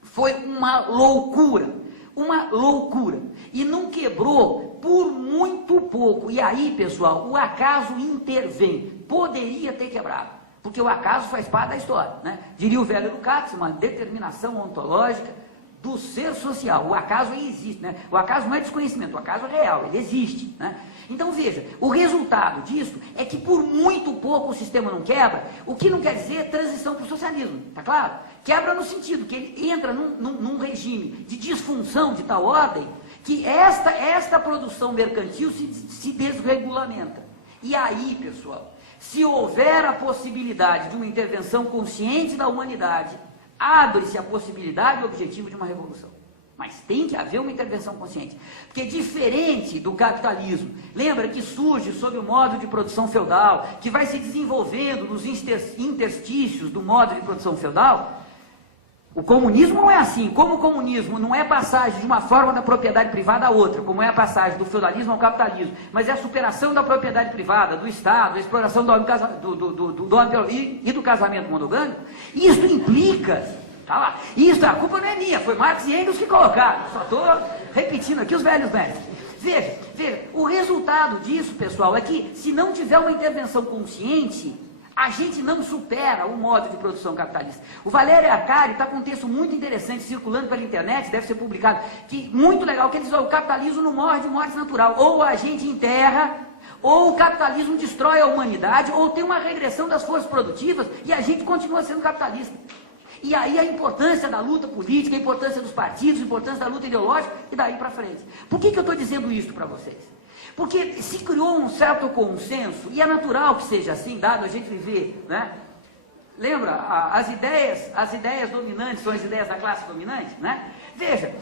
foi uma loucura. Uma loucura. E não quebrou por muito pouco. E aí, pessoal, o acaso intervém. Poderia ter quebrado. Porque o acaso faz parte da história, né? Diria o velho Lukács, uma determinação ontológica do ser social. O acaso existe, né? O acaso não é desconhecimento, o acaso é real, ele existe, né? Então veja, o resultado disso é que por muito pouco o sistema não quebra, o que não quer dizer transição para o socialismo, tá claro? Quebra no sentido que ele entra num regime de disfunção de tal ordem que esta produção mercantil se desregulamenta. E aí, pessoal, se houver a possibilidade de uma intervenção consciente da humanidade, abre-se a possibilidade e o objetivo de uma revolução. Mas tem que haver uma intervenção consciente. Porque diferente do capitalismo, lembra que surge sob o modo de produção feudal, que vai se desenvolvendo nos interstícios do modo de produção feudal, O comunismo não é assim. Como o comunismo não é passagem de uma forma da propriedade privada a outra, como é a passagem do feudalismo ao capitalismo, mas é a superação da propriedade privada, do Estado, a exploração do homem e do casamento monogâmico, isso implica, tá lá, isso, a culpa não é minha, foi Marx e Engels que colocaram, só estou repetindo aqui os velhos mestres. Veja, o resultado disso, pessoal, é que se não tiver uma intervenção consciente, a gente não supera o modo de produção capitalista. O Valério Arcari está com um texto muito interessante circulando pela internet, deve ser publicado, que muito legal, que ele diz: o capitalismo não morre de morte natural, ou a gente enterra, ou o capitalismo destrói a humanidade, ou tem uma regressão das forças produtivas e a gente continua sendo capitalista. E aí a importância da luta política, a importância dos partidos, a importância da luta ideológica, e daí para frente. Por que eu estou dizendo isso para vocês? Porque se criou um certo consenso, e é natural que seja assim, dado a gente viver, né? Lembra, as ideias dominantes são as ideias da classe dominante, né? Veja,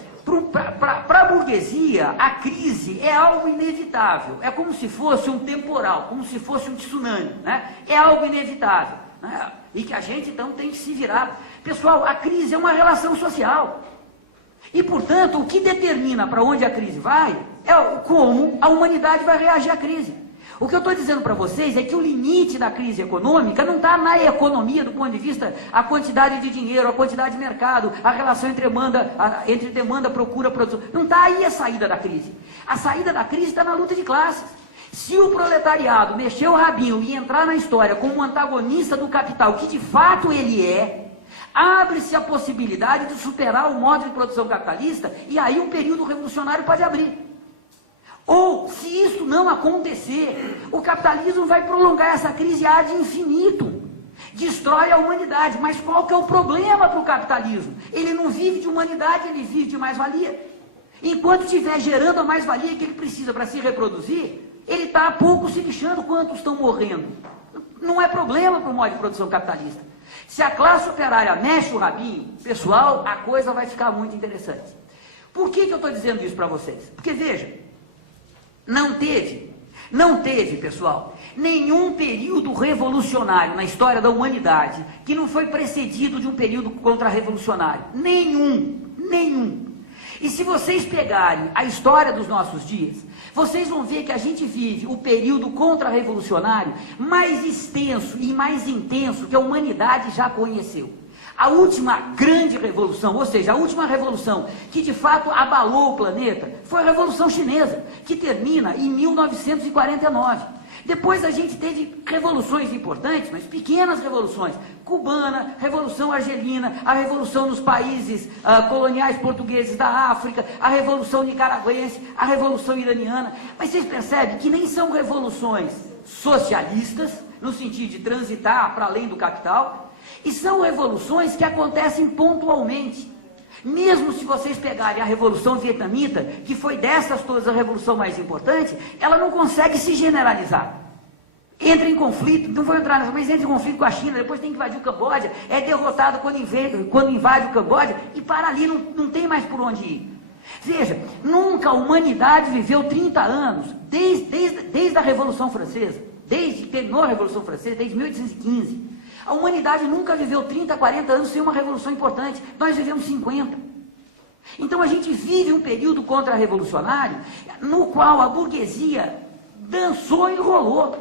para a burguesia, a crise é algo inevitável, é como se fosse um temporal, como se fosse um tsunami, né? É algo inevitável, né? E que a gente então tem que se virar. Pessoal, a crise é uma relação social. E, portanto, o que determina para onde a crise vai é como a humanidade vai reagir à crise. O que eu estou dizendo para vocês é que o limite da crise econômica não está na economia do ponto de vista a quantidade de dinheiro, a quantidade de mercado, a relação entre demanda, procura, produção. Não está aí a saída da crise. A saída da crise está na luta de classes. Se o proletariado mexer o rabinho e entrar na história como um antagonista do capital, que de fato ele é, abre-se a possibilidade de superar o modo de produção capitalista, e aí um período revolucionário pode abrir. Ou, se isso não acontecer, o capitalismo vai prolongar essa crise ad infinito, destrói a humanidade. Mas qual que é o problema para o capitalismo? Ele não vive de humanidade, ele vive de mais-valia. Enquanto estiver gerando a mais-valia que ele precisa para se reproduzir, ele está a pouco se lixando quantos estão morrendo. Não é problema para o modo de produção capitalista. Se a classe operária mexe o rabinho, pessoal, a coisa vai ficar muito interessante. Por que eu estou dizendo isso para vocês? Porque, veja, não teve, pessoal, nenhum período revolucionário na história da humanidade que não foi precedido de um período contra-revolucionário. Nenhum. E se vocês pegarem a história dos nossos dias, vocês vão ver que a gente vive o período contra-revolucionário mais extenso e mais intenso que a humanidade já conheceu. A última grande revolução, ou seja, a última revolução que de fato abalou o planeta, foi a Revolução Chinesa, que termina em 1949. Depois a gente teve revoluções importantes, mas pequenas revoluções. Cubana, Revolução Argelina, a Revolução nos países coloniais portugueses da África, a Revolução Nicaragüense, a Revolução Iraniana. Mas vocês percebem que nem são revoluções socialistas, no sentido de transitar para além do capital, e são revoluções que acontecem pontualmente. Mesmo se vocês pegarem a Revolução Vietnamita, que foi dessas todas a revolução mais importante, ela não consegue se generalizar. Entra em conflito, não vou entrar nessa, mas entra em conflito com a China, depois tem que invadir o Camboja, é derrotado quando invade o Camboja, e para ali não tem mais por onde ir. Veja, nunca a humanidade viveu 30 anos, desde a Revolução Francesa, desde que terminou a Revolução Francesa, desde 1815, a humanidade nunca viveu 30, 40 anos sem uma revolução importante. Nós vivemos 50. Então a gente vive um período contra-revolucionário no qual a burguesia dançou e rolou.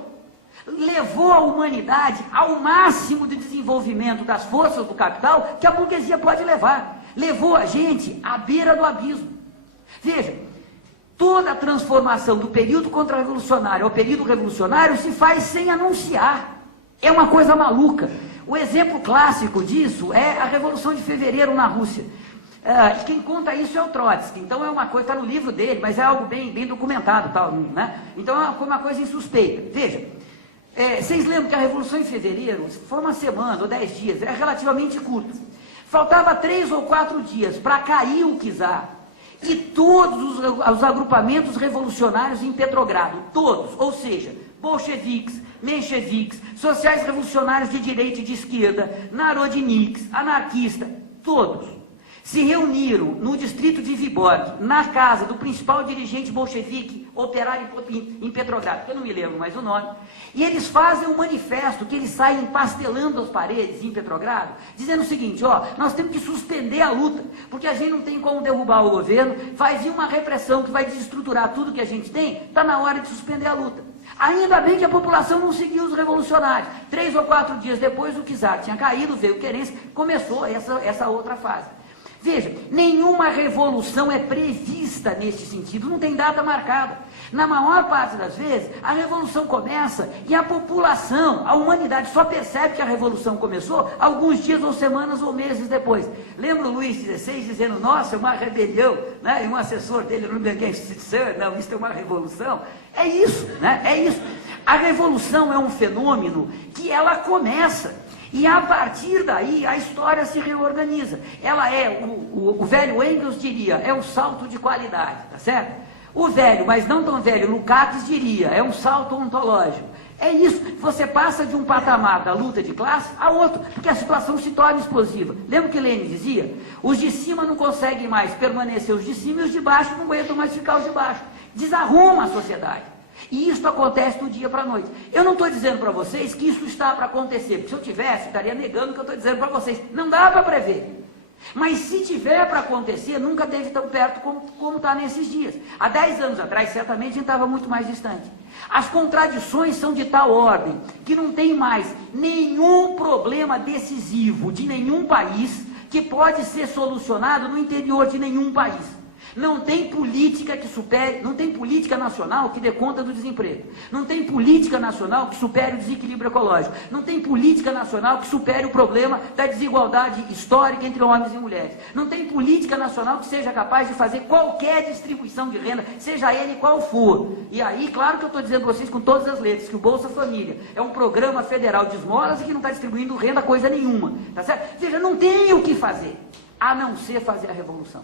Levou a humanidade ao máximo de desenvolvimento das forças do capital que a burguesia pode levar. Levou a gente à beira do abismo. Veja, toda a transformação do período contra-revolucionário ao período revolucionário se faz sem anunciar. É uma coisa maluca. O exemplo clássico disso é a Revolução de Fevereiro na Rússia. E quem conta isso é o Trotsky. Então é uma coisa, está no livro dele, mas é algo bem documentado, tal, né? Então foi uma coisa insuspeita. Veja, vocês lembram que a Revolução em Fevereiro foi uma semana ou 10 dias, é relativamente curto. Faltava 3 ou 4 dias para cair o czar. E todos os agrupamentos revolucionários em Petrogrado, todos, ou seja, bolcheviques, mencheviques, sociais revolucionários de direita e de esquerda, narodniks, anarquistas, todos, se reuniram no distrito de Vyborg, na casa do principal dirigente bolchevique operário em Petrogrado, que eu não me lembro mais o nome, e eles fazem um manifesto que eles saem empastelando as paredes em Petrogrado, dizendo o seguinte: ó, nós temos que suspender a luta, porque a gente não tem como derrubar o governo, vai vir uma repressão que vai desestruturar tudo que a gente tem, está na hora de suspender a luta. Ainda bem que a população não seguiu os revolucionários. 3 ou 4 dias depois, o czar tinha caído, veio o Kerensky, começou essa outra fase. Veja, nenhuma revolução é prevista neste sentido, não tem data marcada. Na maior parte das vezes, a revolução começa e a população, a humanidade só percebe que a revolução começou alguns dias ou semanas ou meses depois. Lembra o Luís XVI dizendo: nossa, é uma rebelião, né? E um assessor dele, não me engano, não, isso é uma revolução. É isso, né? É isso. A revolução é um fenômeno que ela começa. E a partir daí a história se reorganiza. Ela é, o velho Engels diria, é um salto de qualidade, tá certo? O velho, mas não tão velho, Lukács diria, é um salto ontológico. É isso, você passa de um patamar da luta de classe a outro, porque a situação se torna explosiva. Lembra que Lenin dizia? Os de cima não conseguem mais permanecer os de cima e os de baixo não aguentam mais ficar os de baixo. Desarruma a sociedade. E isso acontece do dia para a noite. Eu não estou dizendo para vocês que isso está para acontecer, porque se eu tivesse, estaria negando o que eu estou dizendo para vocês. Não dá para prever. Mas se tiver para acontecer, nunca esteve tão perto como está nesses dias. Há 10 anos atrás, certamente, a gente estava muito mais distante. As contradições são de tal ordem que não tem mais nenhum problema decisivo de nenhum país que pode ser solucionado no interior de nenhum país. Não tem política que supere, não tem política nacional que dê conta do desemprego. Não tem política nacional que supere o desequilíbrio ecológico. Não tem política nacional que supere o problema da desigualdade histórica entre homens e mulheres. Não tem política nacional que seja capaz de fazer qualquer distribuição de renda, seja ele qual for. E aí, claro que eu estou dizendo para vocês com todas as letras que o Bolsa Família é um programa federal de esmolas e que não está distribuindo renda coisa nenhuma. Tá certo? Veja, não tem o que fazer, a não ser fazer a revolução.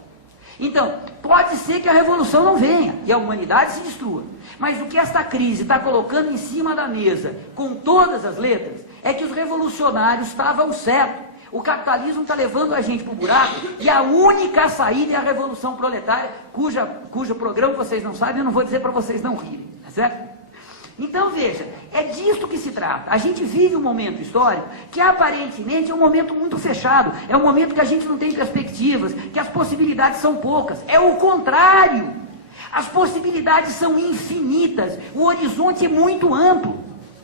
Então, pode ser que a revolução não venha e a humanidade se destrua. Mas o que esta crise está colocando em cima da mesa, com todas as letras, é que os revolucionários estavam certos. O capitalismo está levando a gente para o buraco e a única saída é a revolução proletária, cujo programa vocês não sabem, eu não vou dizer para vocês não rirem, tá certo? Então veja, é disto que se trata. A gente vive um momento histórico que aparentemente é um momento muito fechado, é um momento que a gente não tem perspectivas, que as possibilidades são poucas. É o contrário, as possibilidades são infinitas, o horizonte é muito amplo,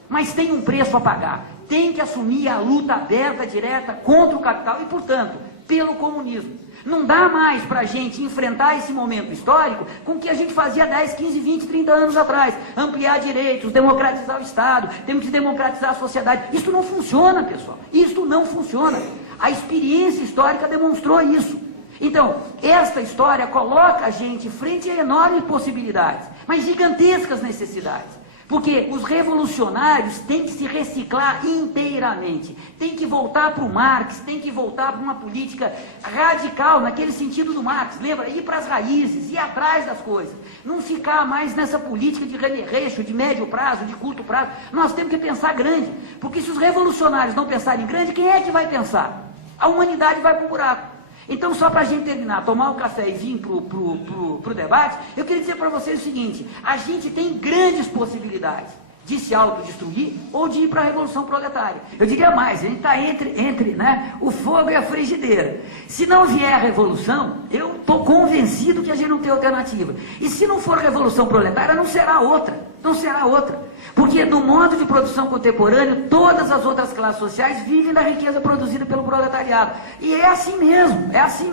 mas tem um preço a pagar. Tem que assumir a luta aberta, direta, contra o capital e, portanto, pelo comunismo. Não dá mais para a gente enfrentar esse momento histórico com o que a gente fazia 10, 15, 20, 30 anos atrás. Ampliar direitos, democratizar o Estado, temos que democratizar a sociedade. Isso não funciona, pessoal. Isso não funciona. A experiência histórica demonstrou isso. Então, esta história coloca a gente frente a enormes possibilidades, mas gigantescas necessidades. Porque os revolucionários têm que se reciclar inteiramente, têm que voltar para o Marx, têm que voltar para uma política radical, naquele sentido do Marx, lembra? Ir para as raízes, ir atrás das coisas, não ficar mais nessa política de relereixo, de médio prazo, de curto prazo. Nós temos que pensar grande, porque se os revolucionários não pensarem grande, quem é que vai pensar? A humanidade vai para o buraco. Então, só para a gente terminar, tomar o café e vir para o debate, eu queria dizer para vocês o seguinte: a gente tem grandes possibilidades de se autodestruir ou de ir para a Revolução Proletária. Eu diria mais, a gente está entre né, o fogo e a frigideira. Se não vier a Revolução, eu estou convencido que a gente não tem alternativa. E se não for Revolução Proletária, não será outra. Não será outra. Porque no modo de produção contemporâneo, todas as outras classes sociais vivem da riqueza produzida pelo proletariado. E é assim mesmo, assim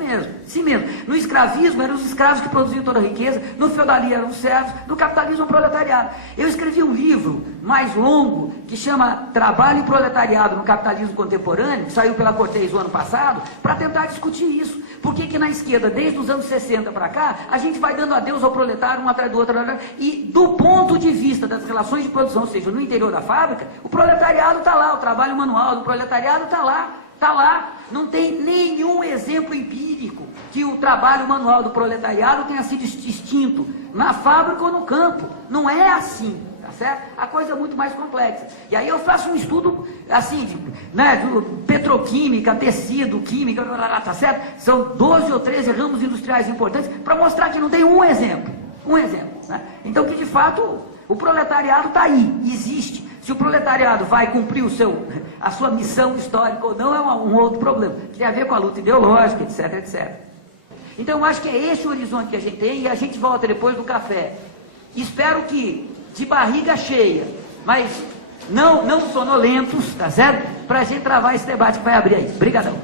mesmo. No escravismo eram os escravos que produziam toda a riqueza, no feudalismo eram os servos, no capitalismo o proletariado. Eu escrevi um livro mais longo, que chama Trabalho e Proletariado no Capitalismo Contemporâneo, que saiu pela Cortez o ano passado, para tentar discutir isso. Por que na esquerda, desde os anos 60 para cá, a gente vai dando adeus ao proletário um atrás do outro, e do ponto de vista das relações de produção, ou seja, no interior da fábrica, o proletariado está lá, o trabalho manual do proletariado está lá, não tem nenhum exemplo empírico que o trabalho manual do proletariado tenha sido extinto na fábrica ou no campo. Não é assim, tá certo? A coisa é muito mais complexa. E aí eu faço um estudo, assim, de petroquímica, tecido, química, tá certo? São 12 ou 13 ramos industriais importantes para mostrar que não tem um exemplo. Né? Então que de fato o proletariado está aí, existe. Se o proletariado vai cumprir a sua missão histórica ou não é um outro problema, que tem a ver com a luta ideológica, etc, etc. Então eu acho que é esse o horizonte que a gente tem e a gente volta depois do café. Espero que de barriga cheia, mas não sonolentos, tá certo? Para a gente travar esse debate que vai abrir aí. Obrigadão.